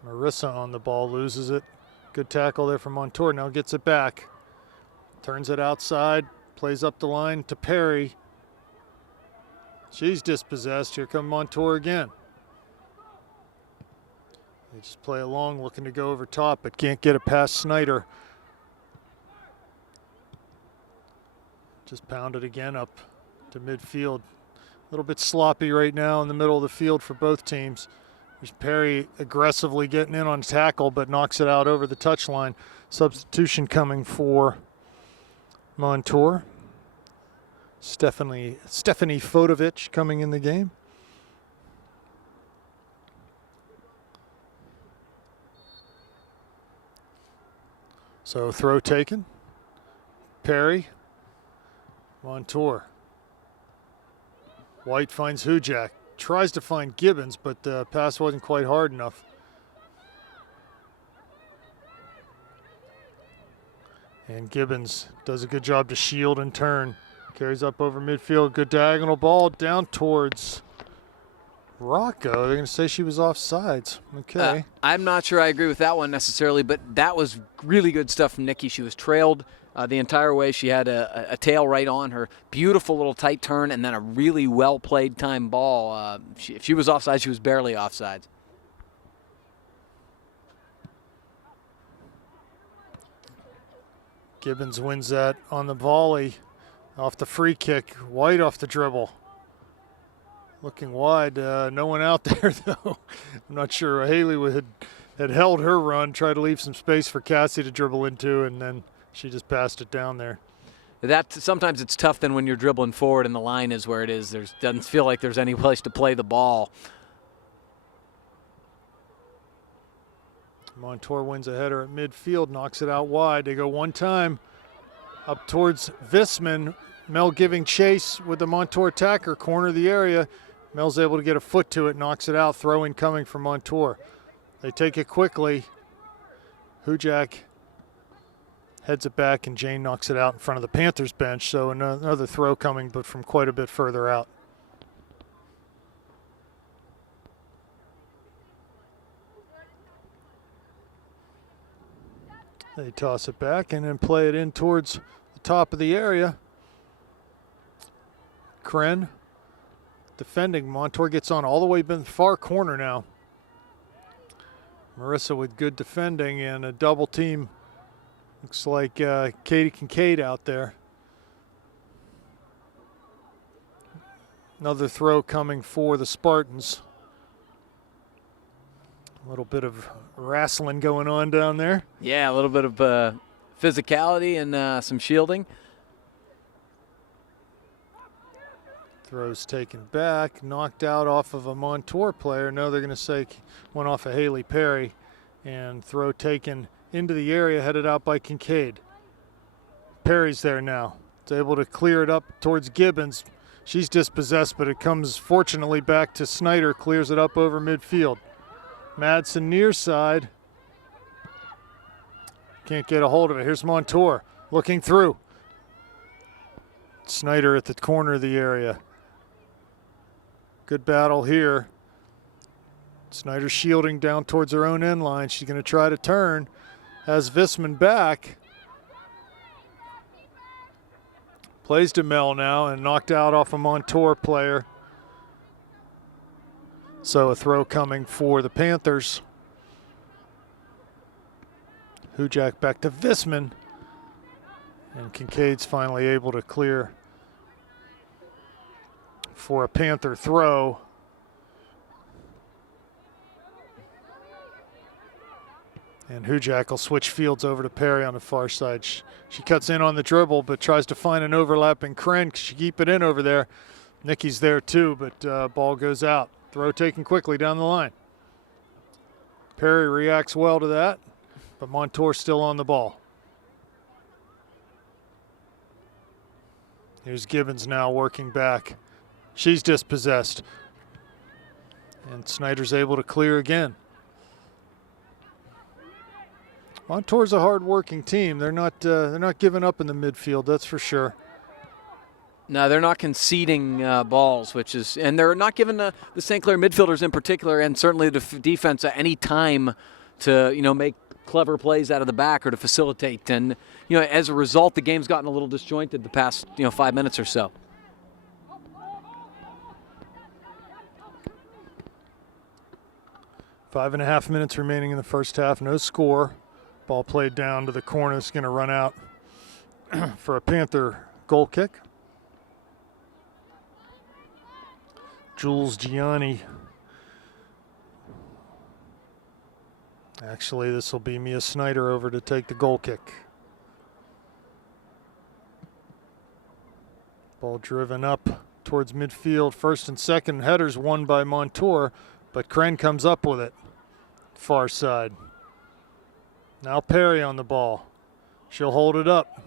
Marissa on the ball, loses it. Good tackle there from Montour, now gets it back. Turns it outside, plays up the line to Perry. She's dispossessed. Here come Montour again. They just play along, looking to go over top, but can't get it past Snyder. Just pounded again up to midfield. A little bit sloppy right now in the middle of the field for both teams. There's Perry aggressively getting in on tackle, but knocks it out over the touchline. Substitution coming for Montour. Stephanie Fotovich coming in the game. So throw taken. Perry. Montour. White finds Hujak. Tries to find Gibbons, but the pass wasn't quite hard enough. And Gibbons does a good job to shield and turn. Carries up over midfield. Good diagonal ball down towards Rocco. They're going to say she was offsides. Okay. I'm not sure I agree with that one necessarily, but that was really good stuff from Nikki. She was trailed the entire way. She had a tail right on her. Beautiful little tight turn and then a really well-played time ball. If she was offside, she was barely offside. Gibbons wins that on the volley. Off the free kick, White off the dribble. Looking wide, no one out there though. I'm not sure. Haley had held her run, tried to leave some space for Cassie to dribble into, and then she just passed it down there. That sometimes it's tough then when you're dribbling forward and the line is where it is. Doesn't feel like there's any place to play the ball. Montour wins a header at midfield, knocks it out wide. They go one time. Up towards Visman. Mel giving chase with the Montour attacker, corner of the area. Mel's able to get a foot to it, knocks it out, throw in coming from Montour. They take it quickly. Hujak heads it back, and Jane knocks it out in front of the Panthers bench. So another throw coming, but from quite a bit further out. They toss it back and then play it in towards the top of the area. Kren defending. Montour gets on all the way in the far corner now. Marissa with good defending and a double team. Looks like Katie Kincaid out there. Another throw coming for the Spartans. A little bit of wrestling going on down there. Yeah, a little bit of physicality and some shielding. Throws taken back, knocked out off of a Montour player. No, they're going to say went off of Haley Perry. And throw taken into the area, headed out by Kincaid. Perry's there now. It's able to clear it up towards Gibbons. She's dispossessed, but it comes fortunately back to Snyder, clears it up over midfield. Madsen near side. Can't get a hold of it. Here's Montour looking through. Snyder at the corner of the area. Good battle here. Snyder shielding down towards her own end line. She's going to try to turn. Has Visman back. Plays to Mel now and knocked out off a Montour player. So a throw coming for the Panthers. Hujak back to Visman. And Kincaid's finally able to clear for a Panther throw. And Hujak will switch fields over to Perry on the far side. She cuts in on the dribble, but tries to find an overlapping Kren. She keep it in over there. Nikki's there too, but ball goes out. Throw taken quickly down the line. Perry reacts well to that, but Montour still on the ball. Here's Gibbons now working back. She's dispossessed. And Snyder's able to clear again. Montour's a hard-working team. They're not giving up in the midfield, that's for sure. No, they're not conceding balls, and they're not giving the St. Clair midfielders in particular, and certainly the defense, any time to make clever plays out of the back or to facilitate. And as a result, the game's gotten a little disjointed the past 5 minutes or so. Five and a half minutes remaining in the first half. No score. Ball played down to the corner. It's going to run out for a Panther goal kick. Jules Gianni. Actually, this will be Mia Snyder over to take the goal kick. Ball driven up towards midfield. First and second headers won by Montour, but Kren comes up with it. Far side. Now Perry on the ball. She'll hold it up.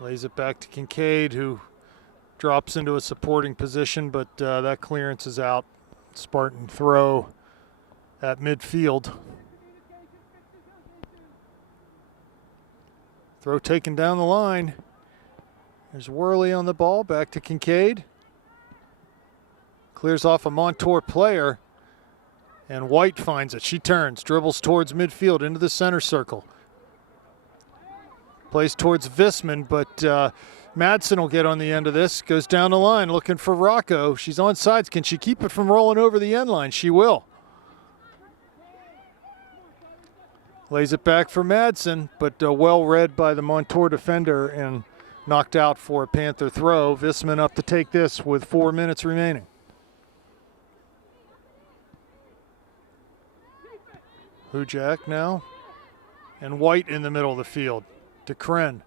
Lays it back to Kincaid, who drops into a supporting position, but that clearance is out. Spartan throw at midfield. Throw taken down the line. There's Worley on the ball, back to Kincaid. Clears off a Montour player, and White finds it. She turns, dribbles towards midfield into the center circle. Plays towards Visman, but Madsen will get on the end of this. Goes down the line looking for Rocco. She's on sides. Can she keep it from rolling over the end line? She will. Lays it back for Madsen, but well read by the Montour defender and knocked out for a Panther throw. Visman up to take this with 4 minutes remaining. Hujak now, and White in the middle of the field to Kren.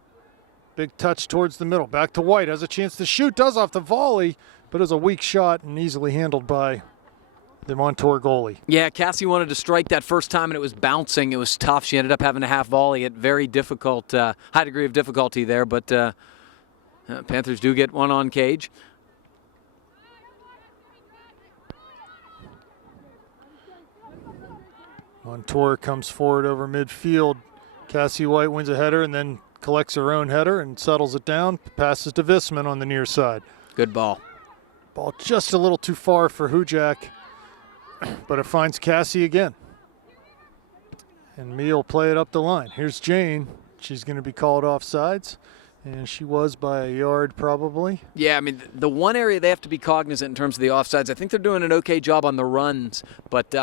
Big touch towards the middle. Back to White. Has a chance to shoot. Does off the volley, but is a weak shot and easily handled by the Montour goalie. Yeah, Cassie wanted to strike that first time, and it was bouncing. It was tough. She ended up having a half volley at very difficult, high degree of difficulty there, but Panthers do get one on cage. Montour comes forward over midfield. Cassie White wins a header and then collects her own header and settles it down. Passes to Visman on the near side. Good ball. Ball just a little too far for Hujak, but it finds Cassie again. And Mee will play it up the line. Here's Jane. She's going to be called offsides, and she was by a yard probably. Yeah, I mean, the one area they have to be cognizant in terms of the offsides, I think they're doing an okay job on the runs, but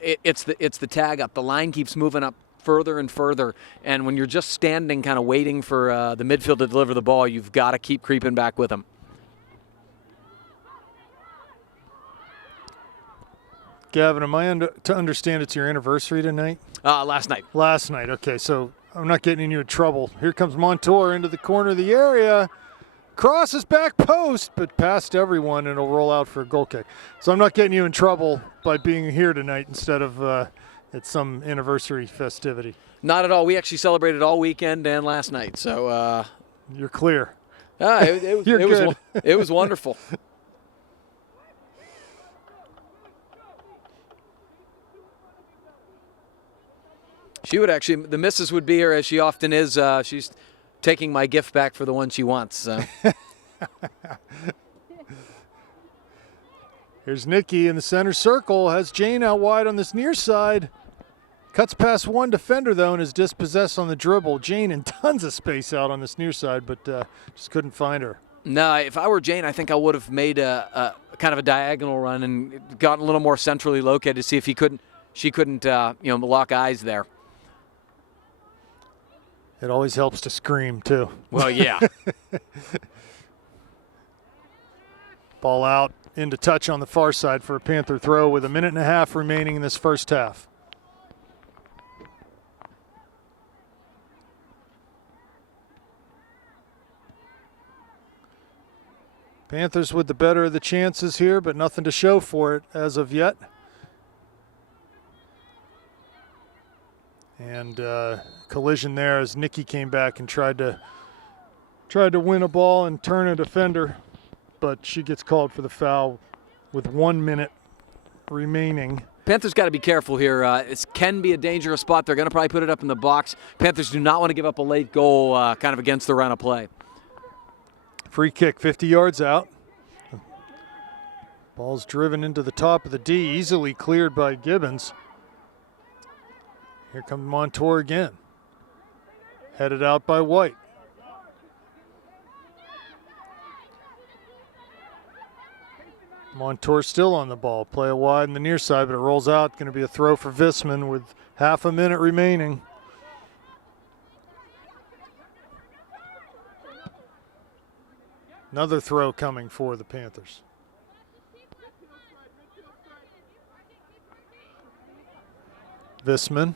it's the tag up. The line keeps moving up further and further, and when you're just standing kind of waiting for the midfield to deliver the ball, you've got to keep creeping back with them. Gavin, am I to understand it's your anniversary tonight? Last night. Last night, okay, so I'm not getting you in trouble. Here comes Montour into the corner of the area. Crosses back post, but past everyone, and it'll roll out for a goal kick. So I'm not getting you in trouble by being here tonight instead of at some anniversary festivity. Not at all. We actually celebrated all weekend and last night, so you're clear. It was wonderful. She would actually, the missus would be here as she often is. She's taking my gift back for the one she wants. So. Here's Nikki in the center circle, has Jane out wide on this near side. Cuts past one defender, though, and is dispossessed on the dribble. Jane in tons of space out on this near side, but just couldn't find her. No, if I were Jane, I think I would have made a kind of a diagonal run and gotten a little more centrally located to see if she couldn't lock eyes there. It always helps to scream, too. Well, yeah. Ball out into touch on the far side for a Panther throw with 1.5 minutes remaining in this first half. Panthers with the better of the chances here, but nothing to show for it as of yet. And collision there as Nikki came back and tried to win a ball and turn a defender, but she gets called for the foul with 1 minute remaining. Panthers got to be careful here. It can be a dangerous spot. They're going to probably put it up in the box. Panthers do not want to give up a late goal kind of against the run of play. Free kick 50 yards out. Ball's driven into the top of the D, easily cleared by Gibbons. Here comes Montour again. Headed out by White. Montour still on the ball. Play it wide in the near side, but it rolls out. Going to be a throw for Visman with 1/2 minute remaining. Another throw coming for the Panthers. Visman,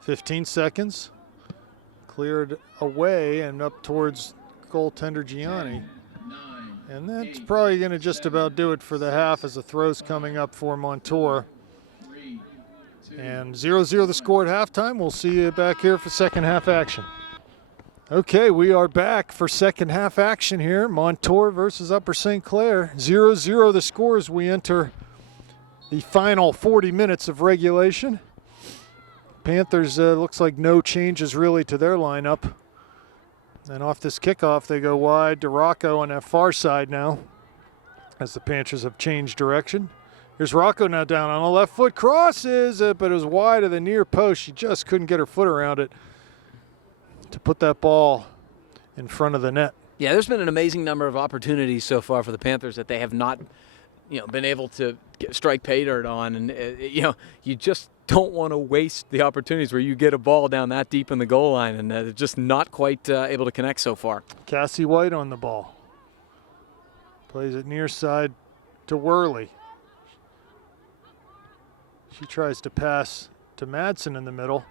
15 seconds. Cleared away and up towards goaltender Gianni. And that's probably going to just about do it for the half as the throw's coming up for Montour. And 0-0 the score at halftime. We'll see you back here for second half action. Okay, we are back for second half action here. Montour versus Upper St. Clair. 0-0 the score as we enter the final 40 minutes of regulation. Panthers looks like no changes really to their lineup. And off this kickoff, they go wide to Rocco on that far side now as the Panthers have changed direction. Here's Rocco now down on the left foot, crosses it, but it was wide of the near post. She just couldn't get her foot around it to put that ball in front of the net. Yeah, there's been an amazing number of opportunities so far for the Panthers that they have not, been able to strike pay dirt on, and you just don't want to waste the opportunities where you get a ball down that deep in the goal line, and they're just not quite able to connect so far. Cassie White on the ball. Plays it near side to Worley. She tries to pass to Madsen in the middle.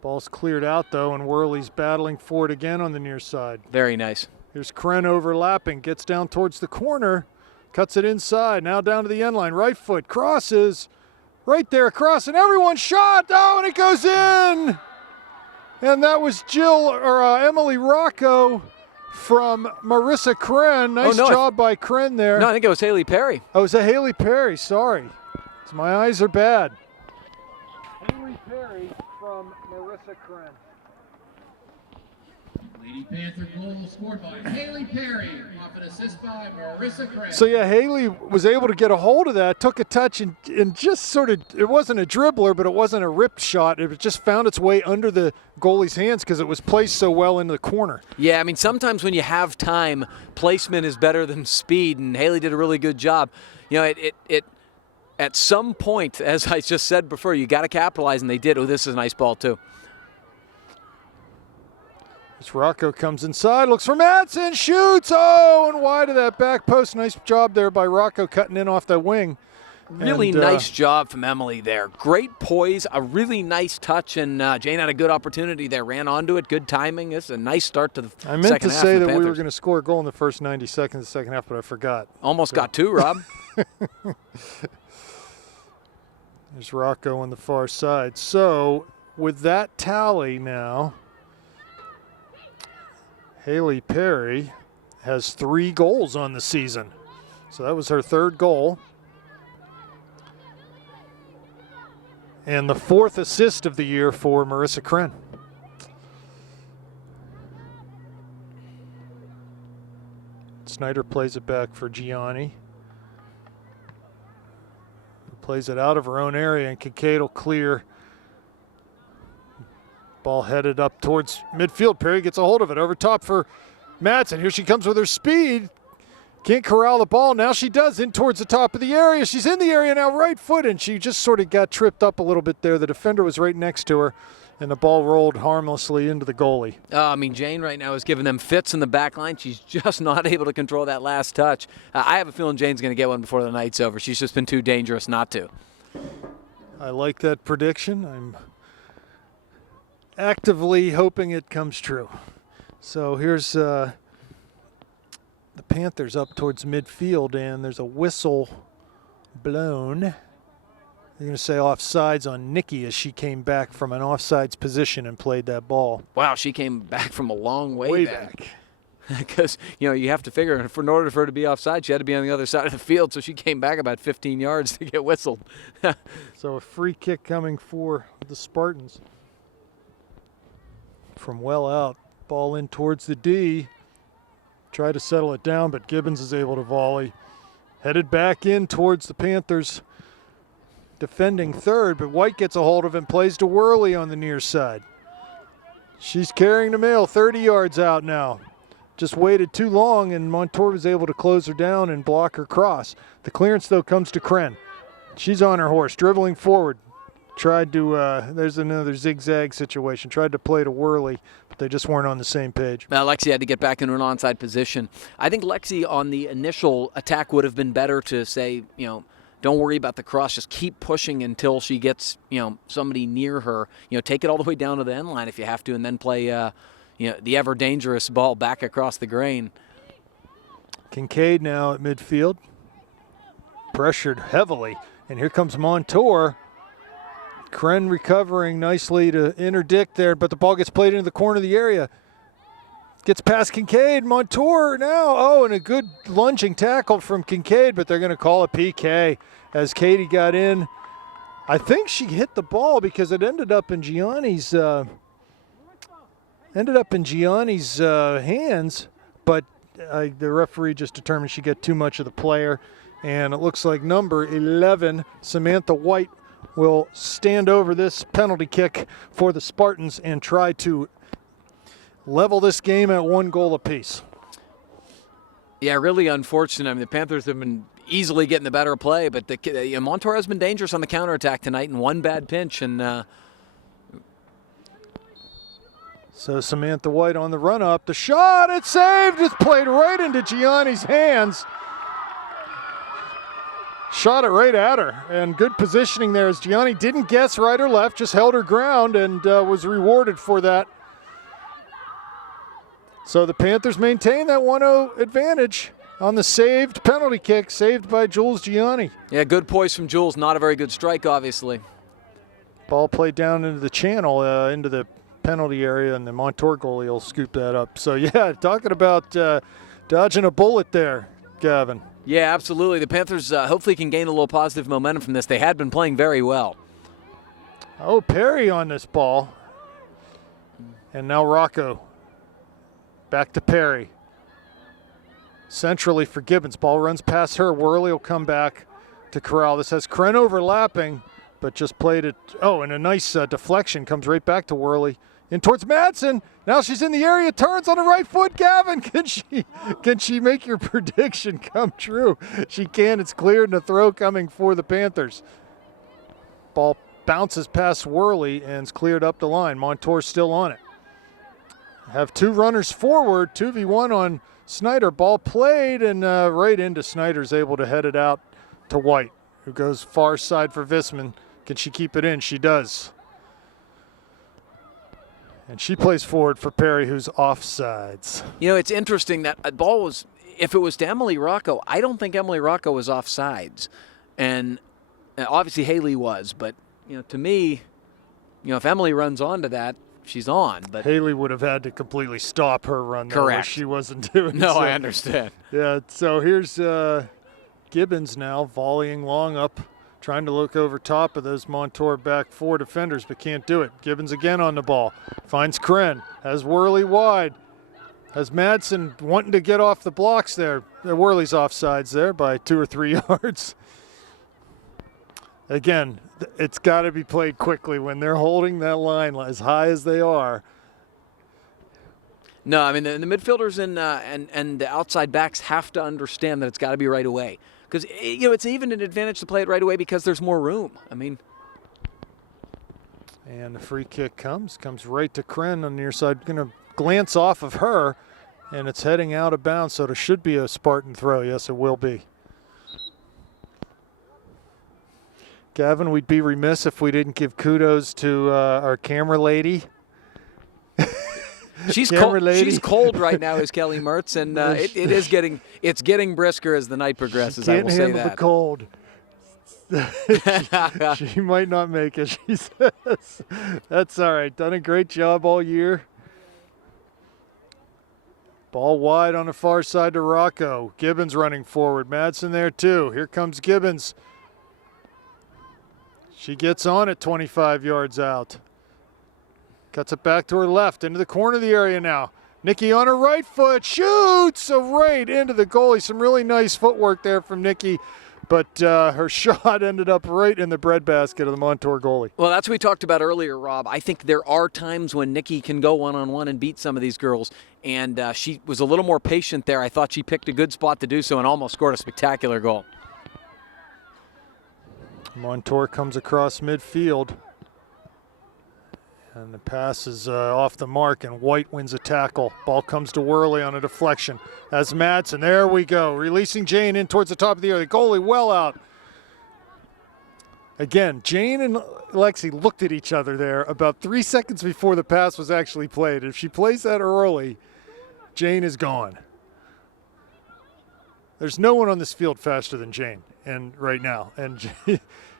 Ball's cleared out, though, and Worley's battling for it again on the near side. Very nice. Here's Kren overlapping, gets down towards the corner. Cuts it inside. Now down to the end line. Right foot crosses. Right there across, and everyone shot. Oh, and it goes in. And that was Emily Rocco from Marissa Kren. Nice job by Kren there. No, I think it was Haley Perry. Oh, it was Haley Perry. Sorry. My eyes are bad. Haley Perry from Marissa Kren. Lady Panther goal scored by Haley Perry off an assist by Marissa Kren. So yeah, Haley was able to get a hold of that, took a touch, and just sort of, it wasn't a dribbler, but it wasn't a ripped shot. It just found its way under the goalie's hands because it was placed so well into the corner. Yeah, I mean, sometimes when you have time, placement is better than speed, and Haley did a really good job. You know, it at some point, as I just said before, you got to capitalize, and they did. Oh, this is a nice ball, too. As Rocco comes inside, looks for Madsen, shoots, oh, and wide of that back post. Nice job there by Rocco cutting in off that wing. Really nice job from Emily there. Great poise, a really nice touch, and Jane had a good opportunity there. Ran onto it, good timing. It's a nice start to the second half. I meant to say that we were going to score a goal in the first 90 seconds of the second half, but I forgot. Almost got two, Rob. There's Rocco on the far side. So with that tally now, Haley Perry has 3 goals on the season. So that was her 3rd goal. And the 4th assist of the year for Marissa Kren. Snyder plays it back for Gianni. Plays it out of her own area, and Kincaid will clear. Ball headed up towards midfield. Perry gets a hold of it over top for Madsen. Here she comes with her speed. Can't corral the ball. Now she does, in towards the top of the area. She's in the area now, right foot, and she just sort of got tripped up a little bit there. The defender was right next to her, and the ball rolled harmlessly into the goalie. I mean, Jane right now is giving them fits in the back line. She's just not able to control that last touch. I have a feeling Jane's going to get one before the night's over. She's just been too dangerous not to. I like that prediction. I'm actively hoping it comes true. So here's the Panthers up towards midfield, and there's a whistle blown. They're going to say offsides on Nikki as she came back from an offsides position and played that ball. Wow, she came back from a long way back. Because, you know, you have to figure in order for her to be offside, she had to be on the other side of the field, so she came back about 15 yards to get whistled. So a free kick coming for the Spartans. From well out, ball in towards the D. Try to settle it down, but Gibbons is able to volley. Headed back in towards the Panthers. Defending third, but White gets a hold of him, plays to Worley on the near side. She's carrying the mail 30 yards out now. Just waited too long, and Montour was able to close her down and block her cross. The clearance, though, comes to Kren. She's on her horse, dribbling forward. Tried to, there's another zigzag situation. Tried to play to Worley, but they just weren't on the same page. Lexi had to get back into an onside position. I think Lexi on the initial attack would have been better to say, you know, don't worry about the cross. Just keep pushing until she gets, you know, somebody near her. You know, take it all the way down to the end line if you have to, and then play, you know, the ever dangerous ball back across the grain. Kincaid now at midfield, pressured heavily, and here comes Montour. Kren recovering nicely to interdict there, but the ball gets played into the corner of the area. Gets past Kincaid. Montour now. Oh, and a good lunging tackle from Kincaid, but they're going to call a PK as Katie got in. I think she hit the ball because it ended up in Gianni's hands, but the referee just determined she got too much of the player, and it looks like number 11, Samantha White, will stand over this penalty kick for the Spartans and try to level this game at 1 goal apiece. Yeah, really unfortunate. I mean, the Panthers have been easily getting the better play, but Montour has been dangerous on the counterattack tonight in one bad pinch. And so Samantha White on the run-up. The shot, it's saved. It's played right into Gianni's hands. Shot it right at her, and good positioning there as Gianni didn't guess right or left, just held her ground and was rewarded for that. So the Panthers maintain that 1-0 advantage on the saved penalty kick, saved by Jules Gianni. Yeah, good poise from Jules. Not a very good strike, obviously. Ball played down into the channel, into the penalty area, and the Montour goalie will scoop that up. So, yeah, talking about dodging a bullet there, Gavin. Yeah, absolutely. The Panthers hopefully can gain a little positive momentum from this. They had been playing very well. Oh, Perry on this ball. And now Rocco. Back to Perry. Centrally for Gibbons. Ball runs past her. Worley will come back to corral. This has Kren overlapping, but just played it. Oh, and a nice deflection comes right back to Worley. In towards Madsen. Now she's in the area, turns on the right foot. Gavin, can she make your prediction come true? She can. It's cleared and a throw coming for the Panthers. Ball bounces past Worley and is cleared up the line. Montour still on it. Have two runners forward, 2v1 on Snyder. Ball played and right into Snyder's able to head it out to White, who goes far side for Visman. Can she keep it in? She does. And she plays forward for Perry, who's offsides. You know, it's interesting that ball was, if it was to Emily Rocco, I don't think Emily Rocco was offsides. And obviously Haley was, but, you know, to me, you know, if Emily runs onto that, she's on. But Haley would have had to completely stop her run. Correct. She wasn't doing no, so. I understand. Yeah, so here's Gibbons now volleying long up, trying to look over top of those Montour back four defenders, but can't do it. Gibbons again on the ball. Finds Kren. Has Worley wide. Has Madsen wanting to get off the blocks there. Worley's offsides there by 2 or 3 yards. Again, it's got to be played quickly when they're holding that line as high as they are. No, I mean, the midfielders and the outside backs have to understand that it's got to be right away. Because, you know, it's even an advantage to play it right away because there's more room. I mean. And the free kick comes right to Kren on the near side. Going to glance off of her, and it's heading out of bounds, so there should be a Spartan throw. Yes, it will be. Gavin, we'd be remiss if we didn't give kudos to our camera lady. She's cold right now, is Kelly Mertz, and it's getting brisker as the night progresses. I will say that. Can't handle the cold. she might not make it, she says. That's all right. Done a great job all year. Ball wide on the far side to Rocco. Gibbons running forward. Madsen there too. Here comes Gibbons. She gets on it 25 yards out. Cuts it back to her left, into the corner of the area now. Nikki on her right foot, shoots right into the goalie. Some really nice footwork there from Nikki, but her shot ended up right in the breadbasket of the Montour goalie. Well, that's what we talked about earlier, Rob. I think there are times when Nikki can go one-on-one and beat some of these girls, and she was a little more patient there. I thought she picked a good spot to do so and almost scored a spectacular goal. Montour comes across midfield. And the pass is off the mark, and White wins a tackle. Ball comes to Worley on a deflection. As Madsen, there we go, releasing Jane in towards the top of the area. Goalie well out. Again, Jane and Lexi looked at each other there about 3 seconds before the pass was actually played. If she plays that early, Jane is gone. There's no one on this field faster than Jane and right now. And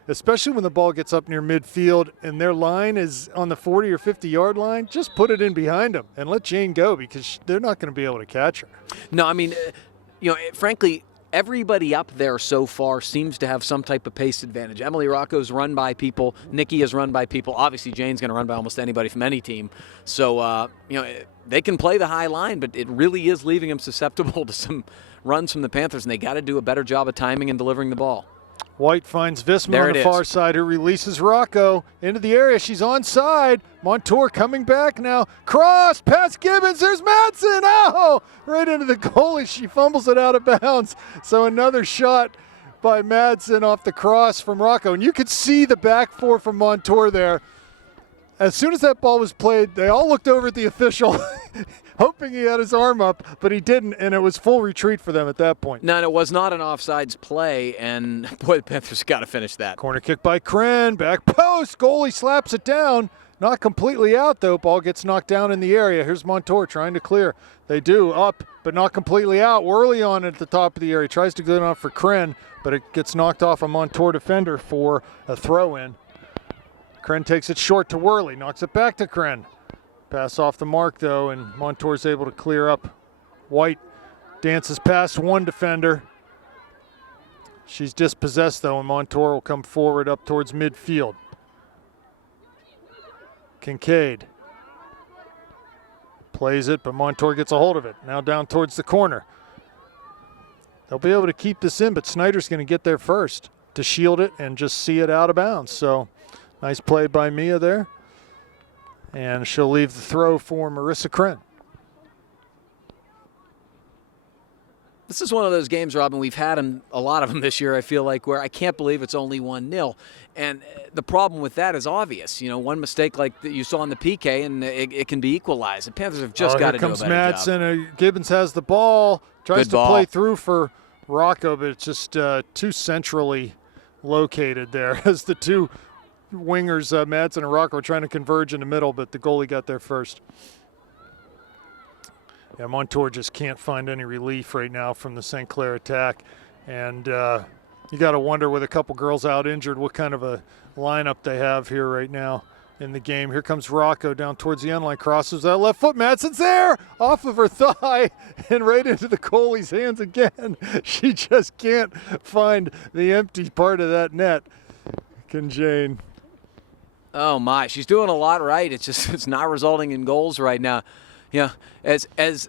especially when the ball gets up near midfield and their line is on the 40 or 50-yard line, just put it in behind them and let Jane go because they're not going to be able to catch her. No, I mean, you know, frankly, everybody up there so far seems to have some type of pace advantage. Emily Rocco's run by people. Nikki has run by people. Obviously, Jane's going to run by almost anybody from any team. So, you know, they can play the high line, but it really is leaving them susceptible to some runs from the Panthers, and they got to do a better job of timing and delivering the ball. White finds Visma on the far side, who releases Rocco into the area. She's onside. Montour coming back now. Cross, past Gibbons. There's Madsen. Oh, right into the goalie. She fumbles it out of bounds. So another shot by Madsen off the cross from Rocco. And you could see the back four from Montour there. as soon as that ball was played, they all looked over at the official, hoping he had his arm up, but he didn't, and it was full retreat for them at that point. No, it was not an offsides play, and boy, the Panthers got to finish that. Corner kick by Kren, back post, goalie slaps it down. Not completely out, though. Ball gets knocked down in the area. Here's Montour trying to clear. They do, up, but not completely out. Worley on at the top of the area. Tries to get it off for Kren, but it gets knocked off a Montour defender for a throw-in. Kren takes it short to Worley, knocks it back to Kren. Pass off the mark, though, and Montour's able to clear up. White dances past one defender. She's dispossessed, though, and Montour will come forward up towards midfield. Kincaid plays it, but Montour gets a hold of it. Now down towards the corner. They'll be able to keep this in, but Snyder's going to get there first to shield it and just see it out of bounds. So nice play by Mia there. And she'll leave the throw for Marissa Kren. This is one of those games, Robin, we've had a lot of them this year, I feel like, where I can't believe it's only 1-0. And the problem with that is obvious. You know, one mistake like that you saw in the PK, and it can be equalized. The Panthers have just got to do a better Madsen. job. Gibbons has the ball, tries Good to ball. play through for Rocco, but it's just too centrally located there as the two wingers, Madsen and Rocco, are trying to converge in the middle, but the goalie got there first. Yeah, Montour just can't find any relief right now from the St. Clair attack. And you got to wonder, with a couple girls out injured, what kind of a lineup they have here right now in the game. Here comes Rocco down towards the end line, crosses that left foot. Madsen's there, off of her thigh and right into the goalie's hands again. She just can't find the empty part of that net. Can Jane? Oh my, she's doing a lot right. It's just it's not resulting in goals right now. Yeah, as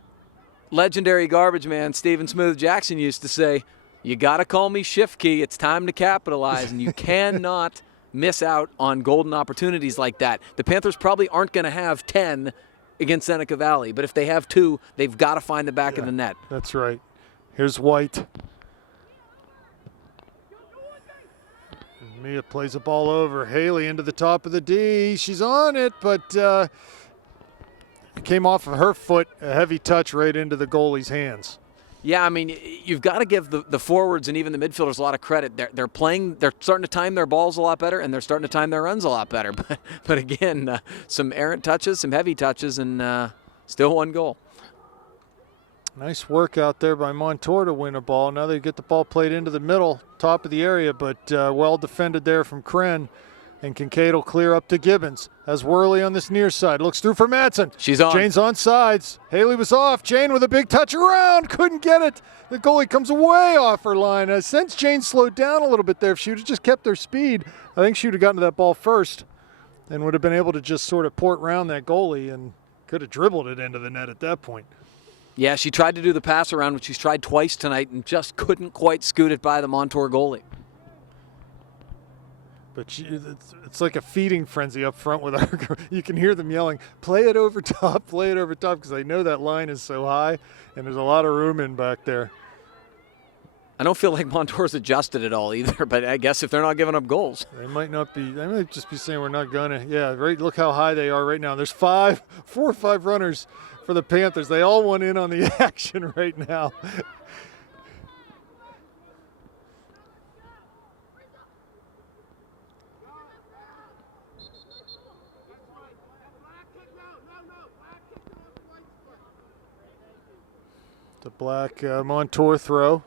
legendary garbage man Stephen Smooth Jackson used to say, you got to call me shift key. It's time to capitalize, and you cannot miss out on golden opportunities like that. The Panthers probably aren't going to have 10 against Seneca Valley, but if they have 2, they've got to find the back of the net. That's right. Here's White. Mia plays the ball over. Haley into the top of the D. She's on it, but it came off of her foot. A heavy touch right into the goalie's hands. Yeah, I mean, you've got to give the forwards and even the midfielders a lot of credit. They're playing. They're starting to time their balls a lot better, and they're starting to time their runs a lot better. But again, some errant touches, some heavy touches, and still 1 goal. Nice work out there by Montour to win a ball. Now they get the ball played into the middle, top of the area, but well defended there from Kren. And Kincaid will clear up to Gibbons. Has Worley on this near side. Looks through for Madsen. She's on. Jane's on sides. Haley was off. Jane with a big touch around. Couldn't get it. The goalie comes way off her line. Since Jane slowed down a little bit there, if she would have just kept her speed, I think she would have gotten to that ball first and would have been able to just sort of port round that goalie and could have dribbled it into the net at that point. Yeah, she tried to do the pass around, which she's tried twice tonight, and just couldn't quite scoot it by the Montour goalie. But it's like a feeding frenzy up front with our. You can hear them yelling, play it over top, because they know that line is so high, and there's a lot of room in back there. I don't feel like Montour's adjusted at all either, but I guess if they're not giving up goals. They might not be. They might just be saying we're not gonna. Yeah, right. Look how high they are right now. There's 4 or 5 runners for the Panthers. They all want in on the action right now. The black Montour throw.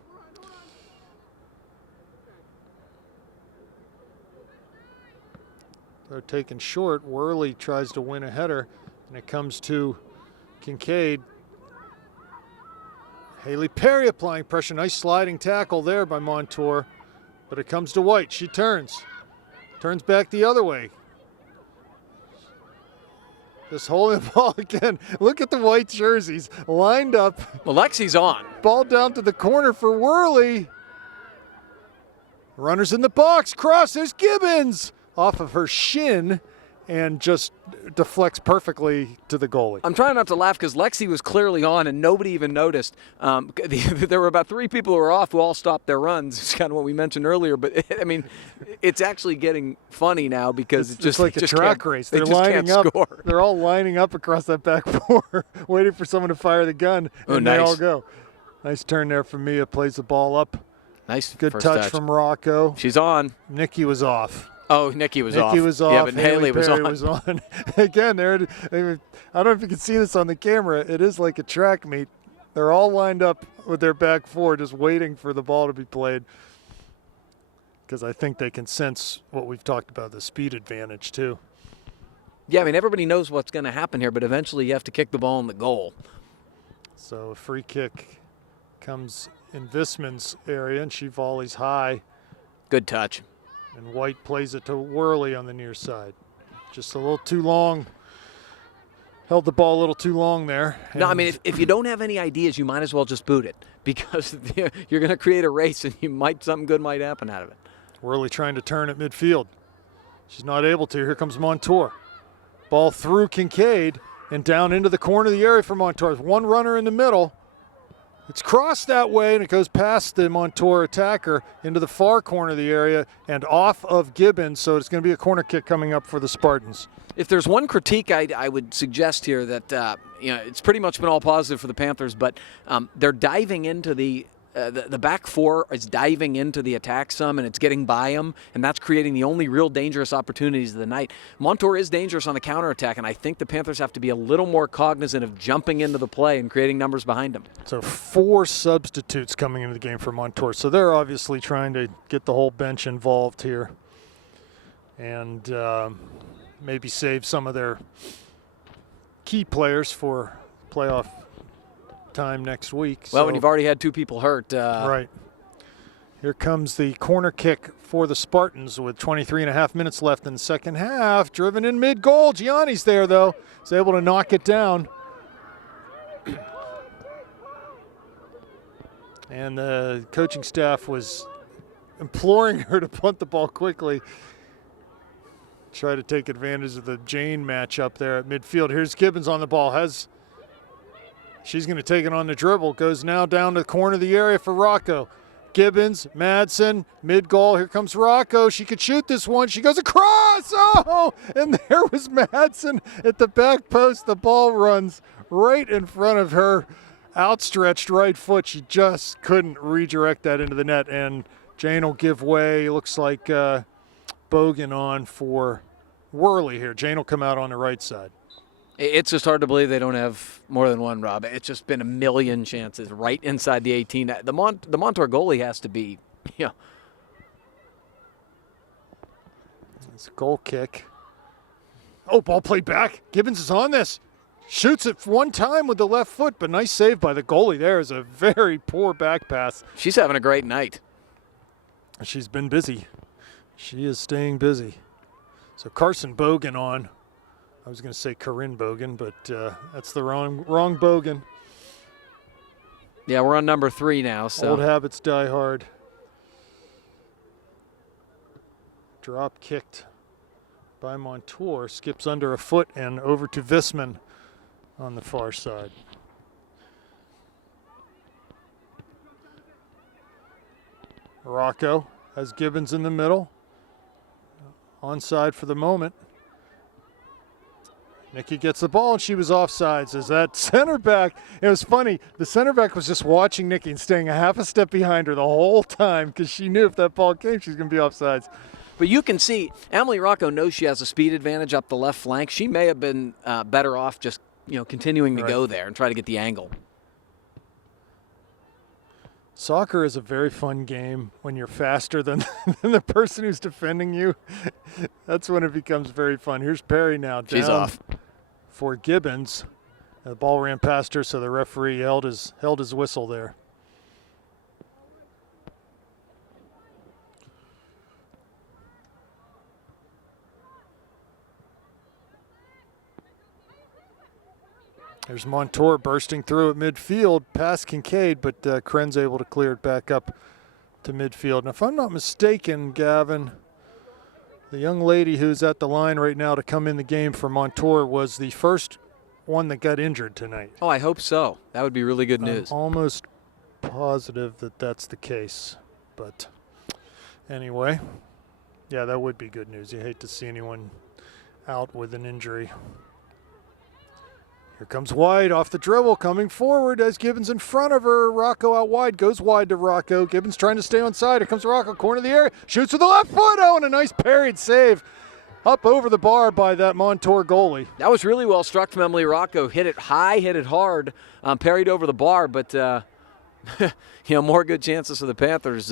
They're taken short. Worley tries to win a header, and it comes to Kincaid. Haley Perry applying pressure. Nice sliding tackle there by Montour, but it comes to White. She turns back the other way. Just holding the ball again. Look at the white jerseys lined up. Well, Lexi's on. Ball down to the corner for Worley. Runners in the box. Cross. There's Gibbons. Off of her shin. and just deflects perfectly to the goalie. I'm trying not to laugh because Lexi was clearly on and nobody even noticed. There were about 3 people who were off who all stopped their runs. It's kind of what we mentioned earlier. But, I mean, it's actually getting funny now because it's like a track race. They're lining up. Score. They're all lining up across that back four, waiting for someone to fire the gun, and nice. They all go. Nice turn there from Mia. Plays the ball up. Nice. Good touch from Rocco. She's on. Nikki was off. Oh, Nikki was off. Nikki was off. Yeah, but Haley was Perry on. was on. Again, I don't know if you can see this on the camera. It is like a track meet. They're all lined up with their back four, just waiting for the ball to be played. Because I think they can sense what we've talked about, the speed advantage, too. Yeah, I mean, everybody knows what's going to happen here, but eventually you have to kick the ball in the goal. So a free kick comes in Visman's area, and she volleys high. Good touch. And White plays it to Worley on the near side. Just a little too long. Held the ball a little too long there. No, I mean, if you don't have any ideas, you might as well just boot it because you're going to create a race and something good might happen out of it. Worley trying to turn at midfield. She's not able to. Here comes Montour. Ball through Kincaid and down into the corner of the area for Montour. There's one runner in the middle. It's crossed that way, and it goes past the Montour attacker into the far corner of the area and off of Gibbons, so it's going to be a corner kick coming up for the Spartans. If there's one critique I would suggest here that, it's pretty much been all positive for the Panthers, but they're diving into the back four is diving into the attack some, and it's getting by them, and that's creating the only real dangerous opportunities of the night. Montour is dangerous on the counterattack, and I think the Panthers have to be a little more cognizant of jumping into the play and creating numbers behind them. So 4 substitutes coming into the game for Montour, so they're obviously trying to get the whole bench involved here and maybe save some of their key players for playoff time next week. Well, when you've already had 2 people hurt. Right. Here comes the corner kick for the Spartans with 23.5 minutes left in the second half. Driven in mid-goal. Gianni's there, though. He's able to knock it down. And the coaching staff was imploring her to punt the ball quickly. Try to take advantage of the Jane matchup there at midfield. Here's Gibbons on the ball. She's going to take it on the dribble. Goes now down to the corner of the area for Rocco. Gibbons, Madsen, mid-goal. Here comes Rocco. She could shoot this one. She goes across. Oh, and there was Madsen at the back post. The ball runs right in front of her outstretched right foot. She just couldn't redirect that into the net, and Jane will give way. Looks like Bogan on for Worley here. Jane will come out on the right side. It's just hard to believe they don't have more than one, Rob. It's just been a million chances right inside the 18. The Montour goalie has to be, It's a goal kick. Oh, ball played back. Gibbons is on this. Shoots it one time with the left foot, but nice save by the goalie there. Is a very poor back pass. She's having a great night. She's been busy. She is staying busy. So Carson Bogan on. I was going to say Corinne Bogan, but that's the wrong Bogan. Yeah, we're on number 3 now. So old habits die hard. Drop kicked by Montour. Skips under a foot and over to Visman on the far side. Rocco has Gibbons in the middle. Onside for the moment. Nikki gets the ball, and she was offsides as that center back. It was funny. The center back was just watching Nikki and staying a half a step behind her the whole time because she knew if that ball came, she was going to be offsides. But you can see Emily Rocco knows she has a speed advantage up the left flank. She may have been better off just continuing to go there and try to get the angle. Soccer is a very fun game when you're faster than the person who's defending you. That's when it becomes very fun. Here's Perry now. She's off. For Gibbons. The ball ran past her, so the referee held his whistle there. There's Montour bursting through at midfield past Kincaid, but Kren's able to clear it back up to midfield. And if I'm not mistaken, Gavin, The young lady who's at the line right now to come in the game for Montour was the first one that got injured tonight. Oh, I hope so. That would be really good news. I'm almost positive that that's the case. But anyway, yeah, that would be good news. You hate to see anyone out with an injury. Here comes White off the dribble, coming forward as Gibbons in front of her. Rocco out wide, goes wide to Rocco. Gibbons trying to stay on side. Here comes Rocco, corner of the area, shoots with the left foot. Oh, and a nice parried save up over the bar by that Montour goalie. That was really well struck from Emily Rocco. Hit it high, hit it hard, parried over the bar, but more good chances for the Panthers.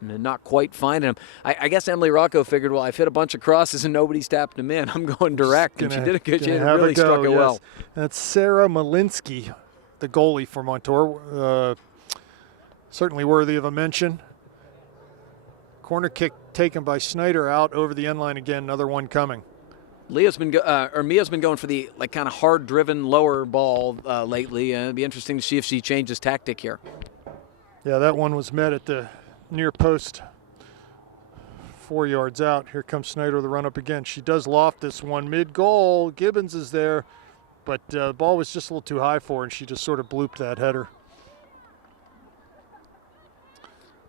Not quite finding him. I guess Emily Rocco figured, well, I've hit a bunch of crosses and nobody's tapped him in. I'm going direct, and she did a good job. Really struck it well. That's Sarah Malinsky, the goalie for Montour. Certainly worthy of a mention. Corner kick taken by Snyder out over the end line again. Another one coming. Mia's been going for the kind of hard-driven lower ball lately. It'd be interesting to see if she changes tactic here. Yeah, that one was met at the near post, 4 yards out. Here comes Snyder with the run up again. She does loft this one mid-goal. Gibbons is there, but the ball was just a little too high for her, and she just sort of blooped that header.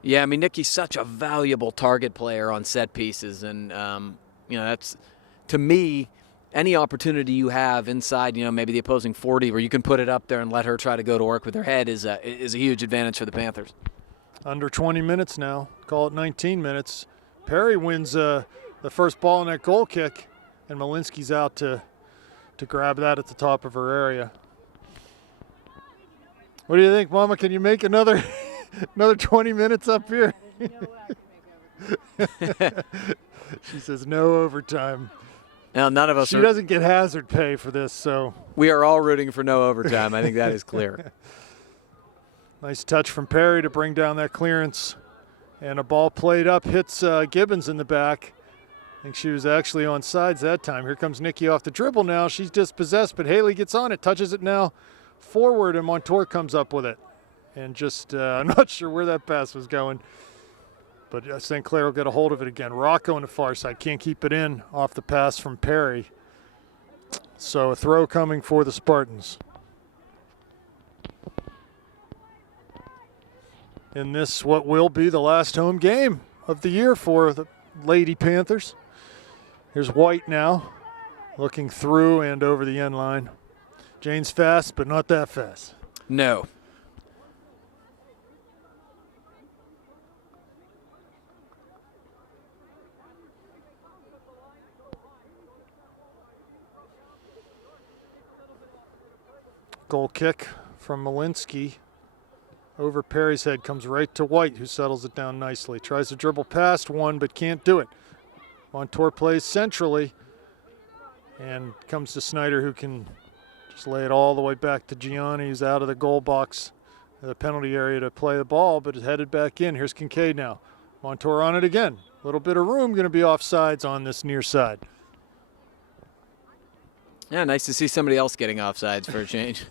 Yeah, I mean, Nikki's such a valuable target player on set pieces, and that's, to me, any opportunity you have inside, maybe the opposing 40, where you can put it up there and let her try to go to work with her head is a huge advantage for the Panthers. Under 20 minutes now, call it 19 minutes. Perry wins the first ball in that goal kick, and Malinsky's out to grab that at the top of her area. What do you think, Mama? Can you make another 20 minutes up here? She says no overtime. Now, none of us. She doesn't get hazard pay for this, so. We are all rooting for no overtime. I think that is clear. Nice touch from Perry to bring down that clearance. And a ball played up, hits Gibbons in the back. I think she was actually on sides that time. Here comes Nikki off the dribble now. She's dispossessed, but Haley gets on it, touches it now forward, and Montour comes up with it. And just, I'm not sure where that pass was going. But St. Clair will get a hold of it again. Rocco on the far side, can't keep it in off the pass from Perry. So a throw coming for the Spartans. In this, what will be the last home game of the year for the Lady Panthers. Here's White now, looking through and over the end line. Jane's fast, but not that fast. No. Goal kick from Malinsky. Over Perry's head, comes right to White, who settles it down nicely. Tries to dribble past one, but can't do it. Montour plays centrally and comes to Snyder, who can just lay it all the way back to Gianni, who's out of the goal box, the penalty area to play the ball, but is headed back in. Here's Kincaid now. Montour on it again. A little bit of room, going to be offsides on this near side. Yeah, nice to see somebody else getting offsides for a change.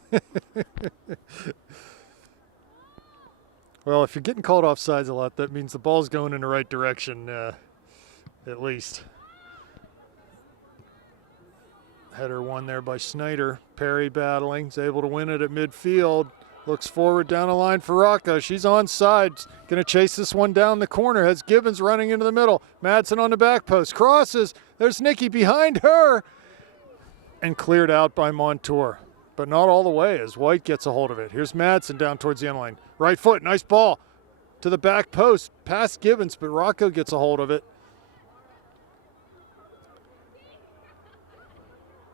Well, if you're getting called offsides a lot, that means the ball's going in the right direction, at least. Header won there by Snyder. Perry battling, is able to win it at midfield. Looks forward down the line for Rocco. She's onside, going to chase this one down the corner. Has Gibbons running into the middle. Madsen on the back post, crosses. There's Nikki behind her. And cleared out by Montour. But not all the way as White gets a hold of it. Here's Madsen down towards the end line. Right foot, nice ball to the back post. Past Gibbons, but Rocco gets a hold of it.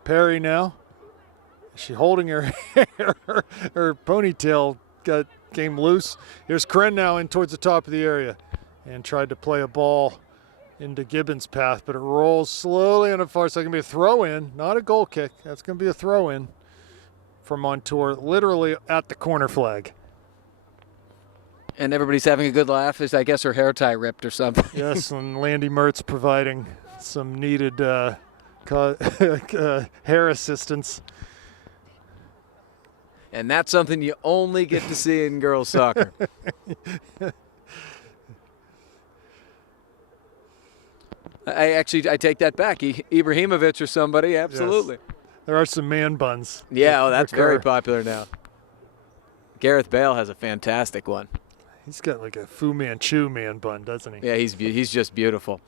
Perry now. Is she holding her hair? Her ponytail came loose. Here's Kren now in towards the top of the area and tried to play a ball into Gibbons' path, but it rolls slowly on the far side. It's going to be a throw-in, not a goal kick. That's going to be a throw-in for Montour, literally at the corner flag. And everybody's having a good laugh as I guess her hair tie ripped or something. Yes, and Landy Mertz providing some needed hair assistance. And that's something you only get to see in girls soccer. I take that back. Ibrahimovic or somebody, absolutely. Yes. There are some man buns. Yeah, that's very popular now. Gareth Bale has a fantastic one. He's got like a Fu Manchu man bun, doesn't he? Yeah, he's just beautiful.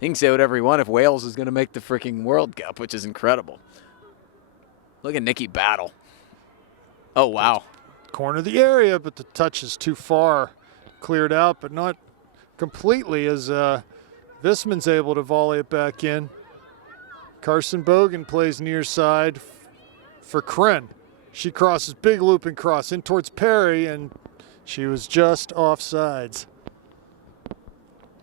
He can say whatever he wants if Wales is going to make the freaking World Cup, which is incredible. Look at Nikki battle. Oh, wow. Corner of the area, but the touch is too far. Cleared out, but not completely, as Visman's able to volley it back in. Carson Bogan plays near side for Kren. She crosses, big looping cross in towards Perry, and she was just offsides.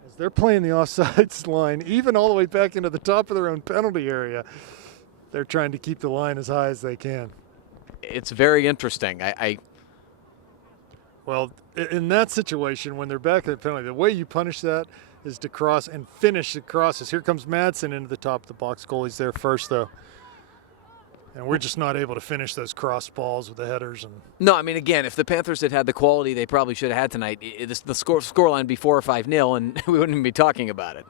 As they're playing the offsides line, even all the way back into the top of their own penalty area, they're trying to keep the line as high as they can. It's very interesting. Well, in that situation, when they're back at the penalty, the way you punish that is to cross and finish the crosses. Here comes Madsen into the top of the box. Goalie's there first, though. And we're just not able to finish those cross balls with the headers. No, I mean, again, if the Panthers had the quality they probably should have had tonight, the scoreline would be 4 or 5-0, and we wouldn't even be talking about it.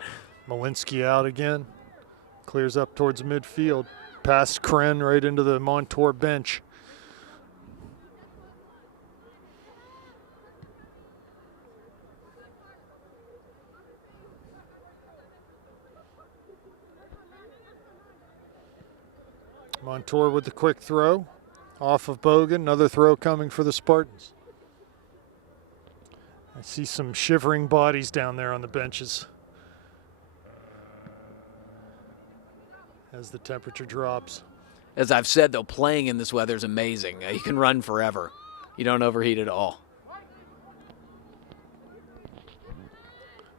Malinsky out again. Clears up towards midfield. Past Kren right into the Montour bench. Montour with the quick throw. Off of Bogan. Another throw coming for the Spartans. I see some shivering bodies down there on the benches as the temperature drops. As I've said, though, playing in this weather is amazing. You can run forever. You don't overheat at all.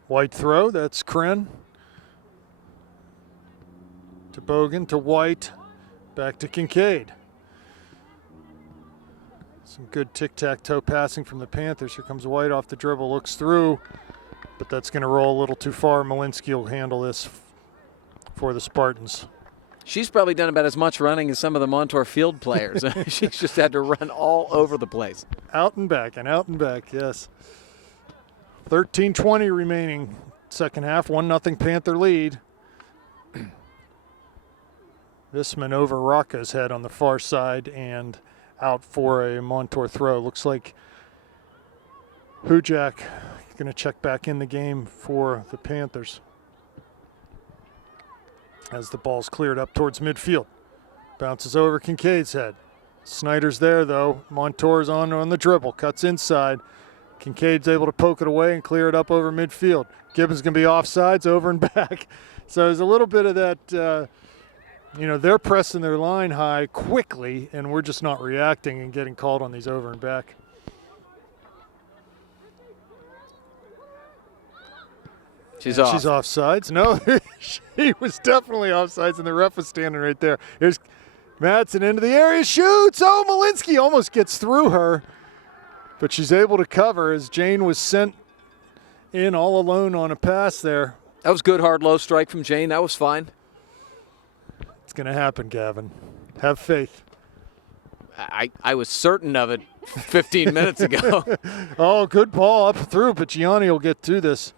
White throw. That's Kren. To Bogan. To White. Back to Kincaid. Some good tic-tac-toe passing from the Panthers. Here comes White off the dribble, looks through, but that's going to roll a little too far. Malinsky will handle this for the Spartans. She's probably done about as much running as some of the Montour field players. She's just had to run all over the place. Out and back, yes. 13:20 remaining second half, 1-0 Panther lead. Visman over Rocca's head on the far side and out for a Montour throw. Looks like Hujak going to check back in the game for the Panthers as the ball's cleared up towards midfield. Bounces over Kincaid's head. Snyder's there, though. Montour's on the dribble. Cuts inside. Kincaid's able to poke it away and clear it up over midfield. Gibbons going to be offsides, over and back. So there's a little bit of that... they're pressing their line high quickly, and we're just not reacting and getting called on these over and back. She's off. She's offsides. No, she was definitely offsides, and the ref was standing right there. Here's Madsen into the area, shoots. Oh, Malinsky almost gets through her, but she's able to cover as Jane was sent in all alone on a pass there. That was good, hard, low strike from Jane. That was fine. It's going to happen, Gavin. Have faith. I was certain of it 15 minutes ago. Oh, good ball up through, but Gianni will get through this.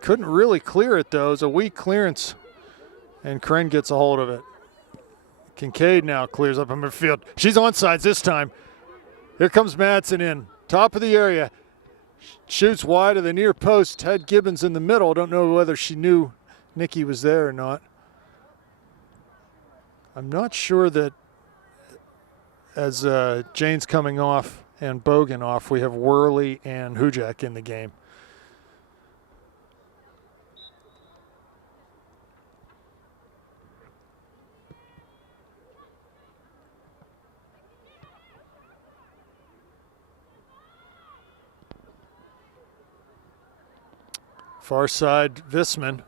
Couldn't really clear it, though. It was a weak clearance, and Kren gets a hold of it. Kincaid now clears up in midfield. She's onside this time. Here comes Madsen in. Top of the area. Shoots wide of the near post. Had Gibbons in the middle. Don't know whether she knew Nikki was there or not. I'm not sure that as Jane's coming off and Bogan off, we have Worley and Hujak in the game. Far side, Visman.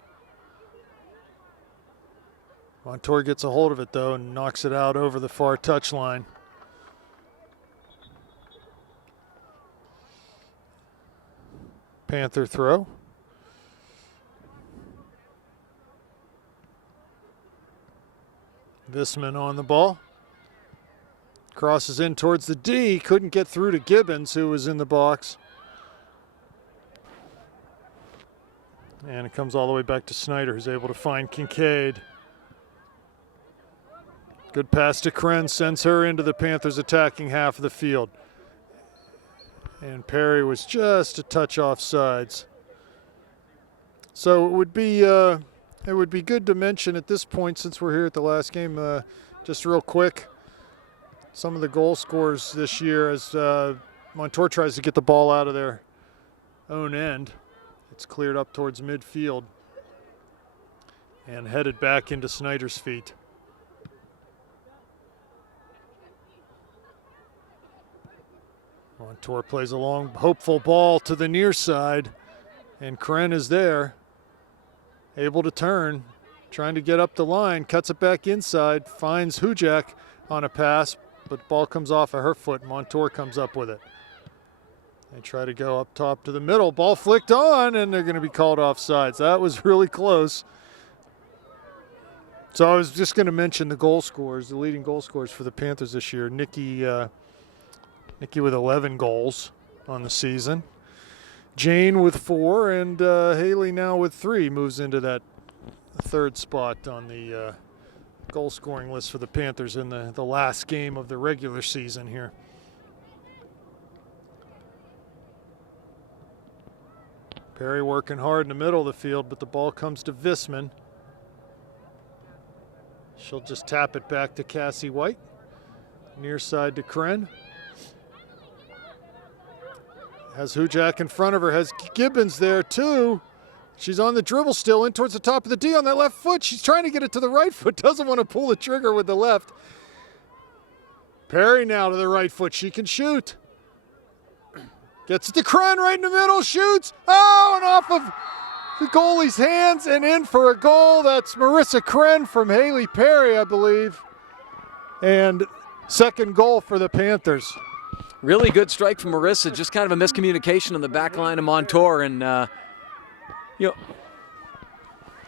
Montour gets a hold of it, though, and knocks it out over the far touchline. Panther throw. Visman on the ball. Crosses in towards the D. Couldn't get through to Gibbons, who was in the box. And it comes all the way back to Snyder, who's able to find Kincaid. Good pass to Kren, sends her into the Panthers' attacking half of the field. And Perry was just a touch off sides. So it would be good to mention at this point, since we're here at the last game, just real quick, some of the goal scorers this year as Montour tries to get the ball out of their own end. It's cleared up towards midfield and headed back into Snyder's feet. Montour plays a long, hopeful ball to the near side, and Kren is there, able to turn, trying to get up the line, cuts it back inside, finds Hujak on a pass, but the ball comes off of her foot. Montour comes up with it. They try to go up top to the middle. Ball flicked on, and they're going to be called offsides. That was really close. So I was just going to mention the goal scorers, the leading goal scorers for the Panthers this year. Nikki with 11 goals on the season. Jane with 4, and Haley now with 3 moves into that third spot on the goal scoring list for the Panthers in the last game of the regular season here. Perry working hard in the middle of the field, but the ball comes to Visman. She'll just tap it back to Cassie White. Near side to Kren. Has Hujak in front of her, has Gibbons there too. She's on the dribble still, in towards the top of the D on that left foot. She's trying to get it to the right foot, doesn't want to pull the trigger with the left. Perry now to the right foot, she can shoot. Gets it to Kren right in the middle, shoots. Oh, and off of the goalie's hands and in for a goal. That's Marissa Kren from Haley Perry, I believe. And second goal for the Panthers. Really good strike from Marissa, just kind of a miscommunication on the back line of Montour. And, you know,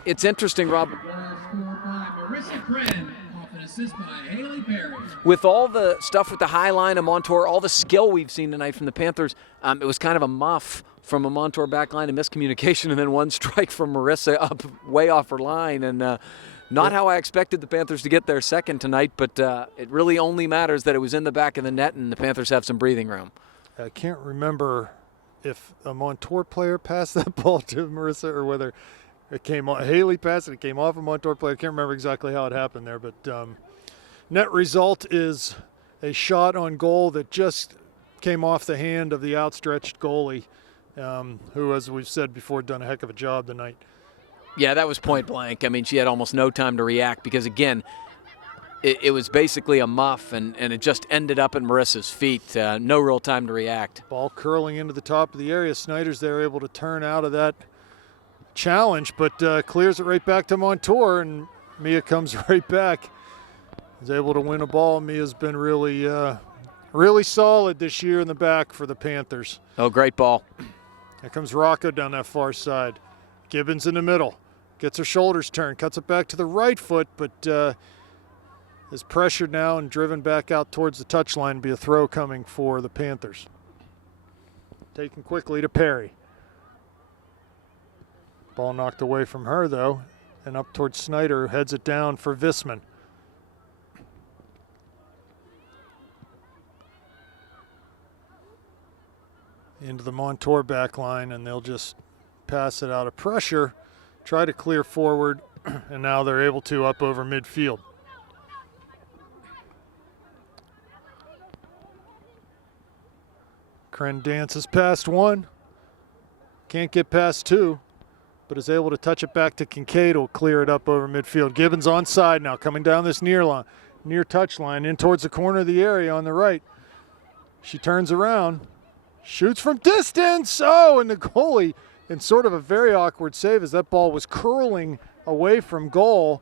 it's interesting, Rob. Marissa Kren, off an assist by Haley Perry. With all the stuff with the high line of Montour, all the skill we've seen tonight from the Panthers, it was kind of a muff from a Montour back line, a miscommunication, and then one strike from Marissa up way off her line. And not how I expected the Panthers to get their second tonight, but it really only matters that it was in the back of the net and the Panthers have some breathing room. I can't remember if a Montour player passed that ball to Marissa or whether it came on. Haley passed it, it came off a Montour player. I can't remember exactly how it happened there, but net result is a shot on goal that just came off the hand of the outstretched goalie, who, as we've said before, done a heck of a job tonight. Yeah, that was point blank. I mean, she had almost no time to react because, again, it was basically a muff, and it just ended up at Marissa's feet. No real time to react. Ball curling into the top of the area. Snyder's there, able to turn out of that challenge, but clears it right back to Montour, and Mia comes right back. Is able to win a ball. Mia's been really solid this year in the back for the Panthers. Oh, great ball. Here comes Rocco down that far side. Gibbons in the middle. Gets her shoulders turned. Cuts it back to the right foot, but is pressured now and driven back out towards the touchline. Be a throw coming for the Panthers. Taken quickly to Perry. Ball knocked away from her, though, and up towards Snyder, who heads it down for Visman. Into the Montour back line, and they'll just pass it out of pressure, try to clear forward, and now they're able to up over midfield. Kren dances past one, can't get past two, but is able to touch it back to Kincaid, who'll clear it up over midfield. Gibbons onside now, coming down this near touch line, in towards the corner of the area on the right. She turns around, shoots from distance. Oh, and the goalie, in sort of a very awkward save as that ball was curling away from goal.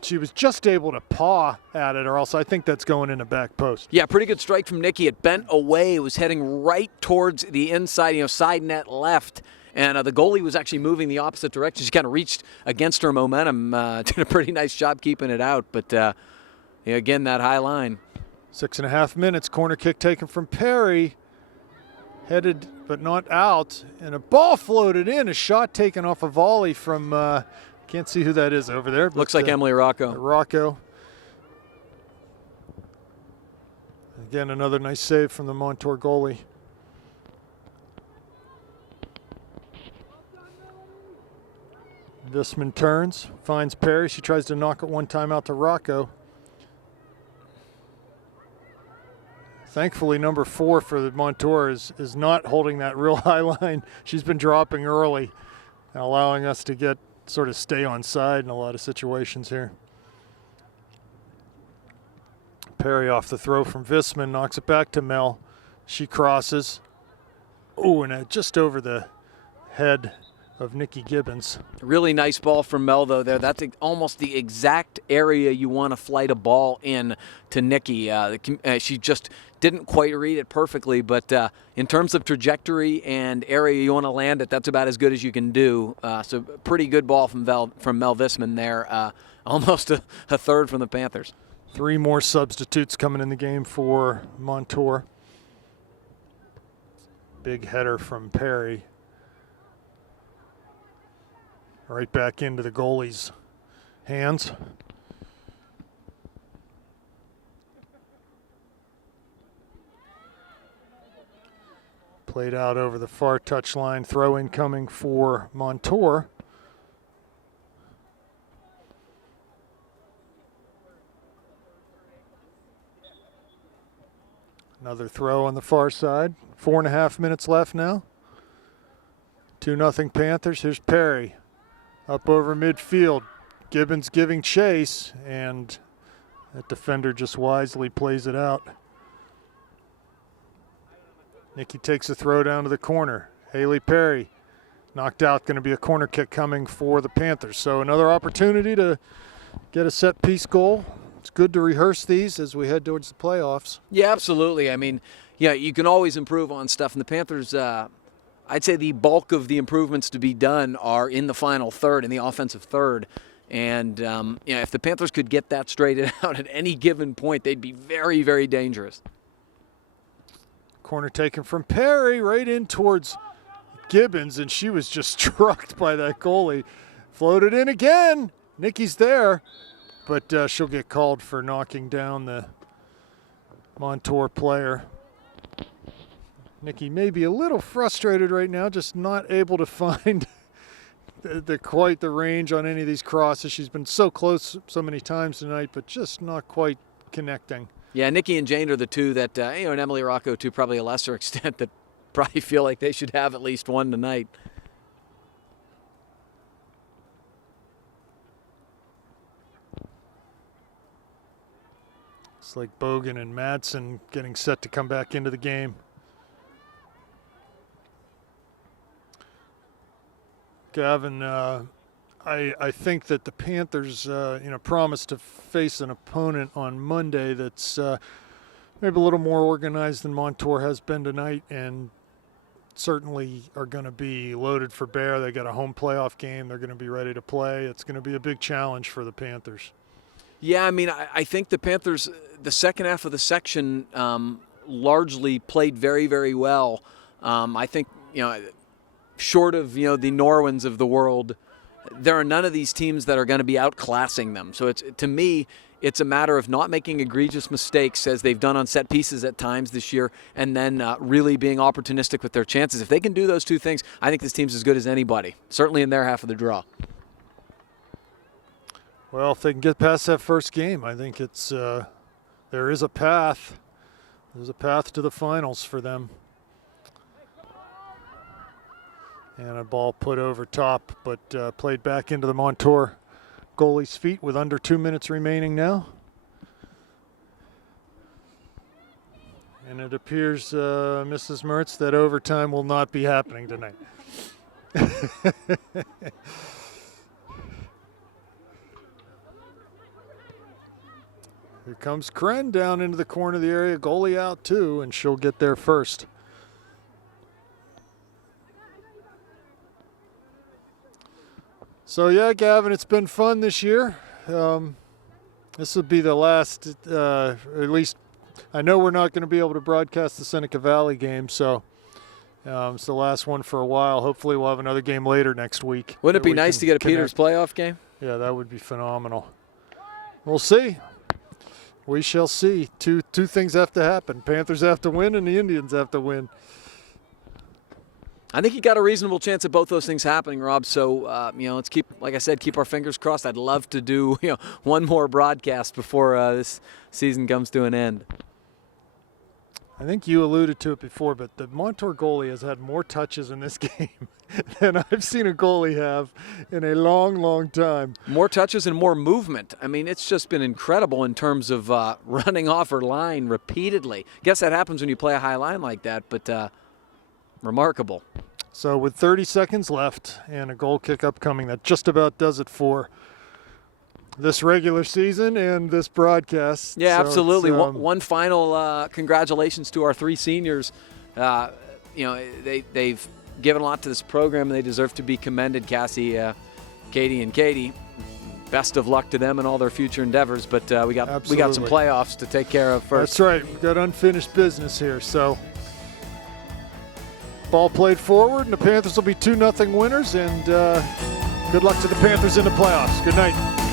She was just able to paw at it, or else I think that's going in the back post. Yeah, pretty good strike from Nikki. It bent away. It was heading right towards the inside, side net left. And the goalie was actually moving the opposite direction. She kind of reached against her momentum. Did a pretty nice job keeping it out. But, again, that high line. 6.5 minutes. Corner kick taken from Perry. headed but not out, and a ball floated in, a shot taken off a volley from, can't see who that is over there. Looks like Emily Rocco. Rocco. Again, another nice save from the Montour goalie. Visman turns, finds Perry. She tries to knock it one time out to Rocco. Thankfully, number 4 for the Montour is not holding that real high line. She's been dropping early and allowing us to sort of stay on side in a lot of situations here. Perry off the throw from Visman, knocks it back to Mel. She crosses. Oh, and just over the head of Nikki Gibbons. Really nice ball from Mel, though, there. That's almost the exact area you want to flight a ball in to Nikki. She just didn't quite read it perfectly, but in terms of trajectory and area you want to land it, that's about as good as you can do. So pretty good ball from Mel Visman there. Almost a third from the Panthers. 3 more substitutes coming in the game for Montour. Big header from Perry. Right back into the goalie's hands. Played out over the far touchline. Throw in coming for Montour. Another throw on the far side. 4.5 minutes left now. 2-0 Panthers. Here's Perry. Up over midfield. Gibbons giving chase, and that defender just wisely plays it out. Nikki takes a throw down to the corner. Haley Perry knocked out. Going to be a corner kick coming for the Panthers. So another opportunity to get a set piece goal. It's good to rehearse these as we head towards the playoffs. Yeah, absolutely. I mean, yeah, you can always improve on stuff. And the Panthers, I'd say the bulk of the improvements to be done are in the final third, in the offensive third. And if the Panthers could get that straightened out at any given point, they'd be very, very dangerous. Corner taken from Perry right in towards Gibbons, and she was just struck by that goalie. Floated in again. Nikki's there, but she'll get called for knocking down the Montour player. Nikki may be a little frustrated right now, just not able to find quite the range on any of these crosses. She's been so close so many times tonight, but just not quite connecting. Yeah, Nikki and Jane are the two that, and Emily Rocco to probably a lesser extent, that probably feel like they should have at least one tonight. It's like Bogan and Madsen getting set to come back into the game. Gavin, I think that the Panthers, promised to face an opponent on Monday that's maybe a little more organized than Montour has been tonight, and certainly are going to be loaded for bear. They got a home playoff game. They're going to be ready to play. It's going to be a big challenge for the Panthers. Yeah, I mean, I think the Panthers, the second half of the section, largely played very, very well. I think, short of, the Norwins of the world, there are none of these teams that are going to be outclassing them. So to me, it's a matter of not making egregious mistakes as they've done on set pieces at times this year, and then really being opportunistic with their chances. If they can do those two things, I think this team's as good as anybody, certainly in their half of the draw. Well, if they can get past that first game, I think it's there is a path. There's a path to the finals for them. And a ball put over top, but played back into the Montour goalie's feet with under 2 minutes remaining now. And it appears, Mrs. Mertz, that overtime will not be happening tonight. Here comes Kren down into the corner of the area. Goalie out too, and she'll get there first. So yeah, Gavin, it's been fun this year. This will be the last, at least I know we're not going to be able to broadcast the Seneca Valley game, so It's the last one for a while. Hopefully we'll have another game later next week. Wouldn't it that be we nice can to get a connect. Peters playoff game? Yeah, that would be phenomenal. We'll see. We shall see. Two things have to happen. Panthers have to win and the Indians have to win. I think you got a reasonable chance of both those things happening, Rob. So, let's keep, like I said, keep our fingers crossed. I'd love to do, one more broadcast before this season comes to an end. I think you alluded to it before, but the Montour goalie has had more touches in this game than I've seen a goalie have in a long, long time. More touches and more movement. I mean, it's just been incredible in terms of running off her line repeatedly. Guess that happens when you play a high line like that, but remarkable. So with 30 seconds left and a goal kick upcoming, that just about does it for this regular season and this broadcast. Yeah, So absolutely. it's, One final congratulations to our 3 seniors. They've given a lot to this program, and they deserve to be commended. Cassie, Katie, and Katie. Best of luck to them and all their future endeavors. But we got some Absolutely. playoffs to take care of first. That's right. We've got unfinished business here. So ball played forward, and the Panthers will be 2-0 winners. And good luck to the Panthers in the playoffs. Good night.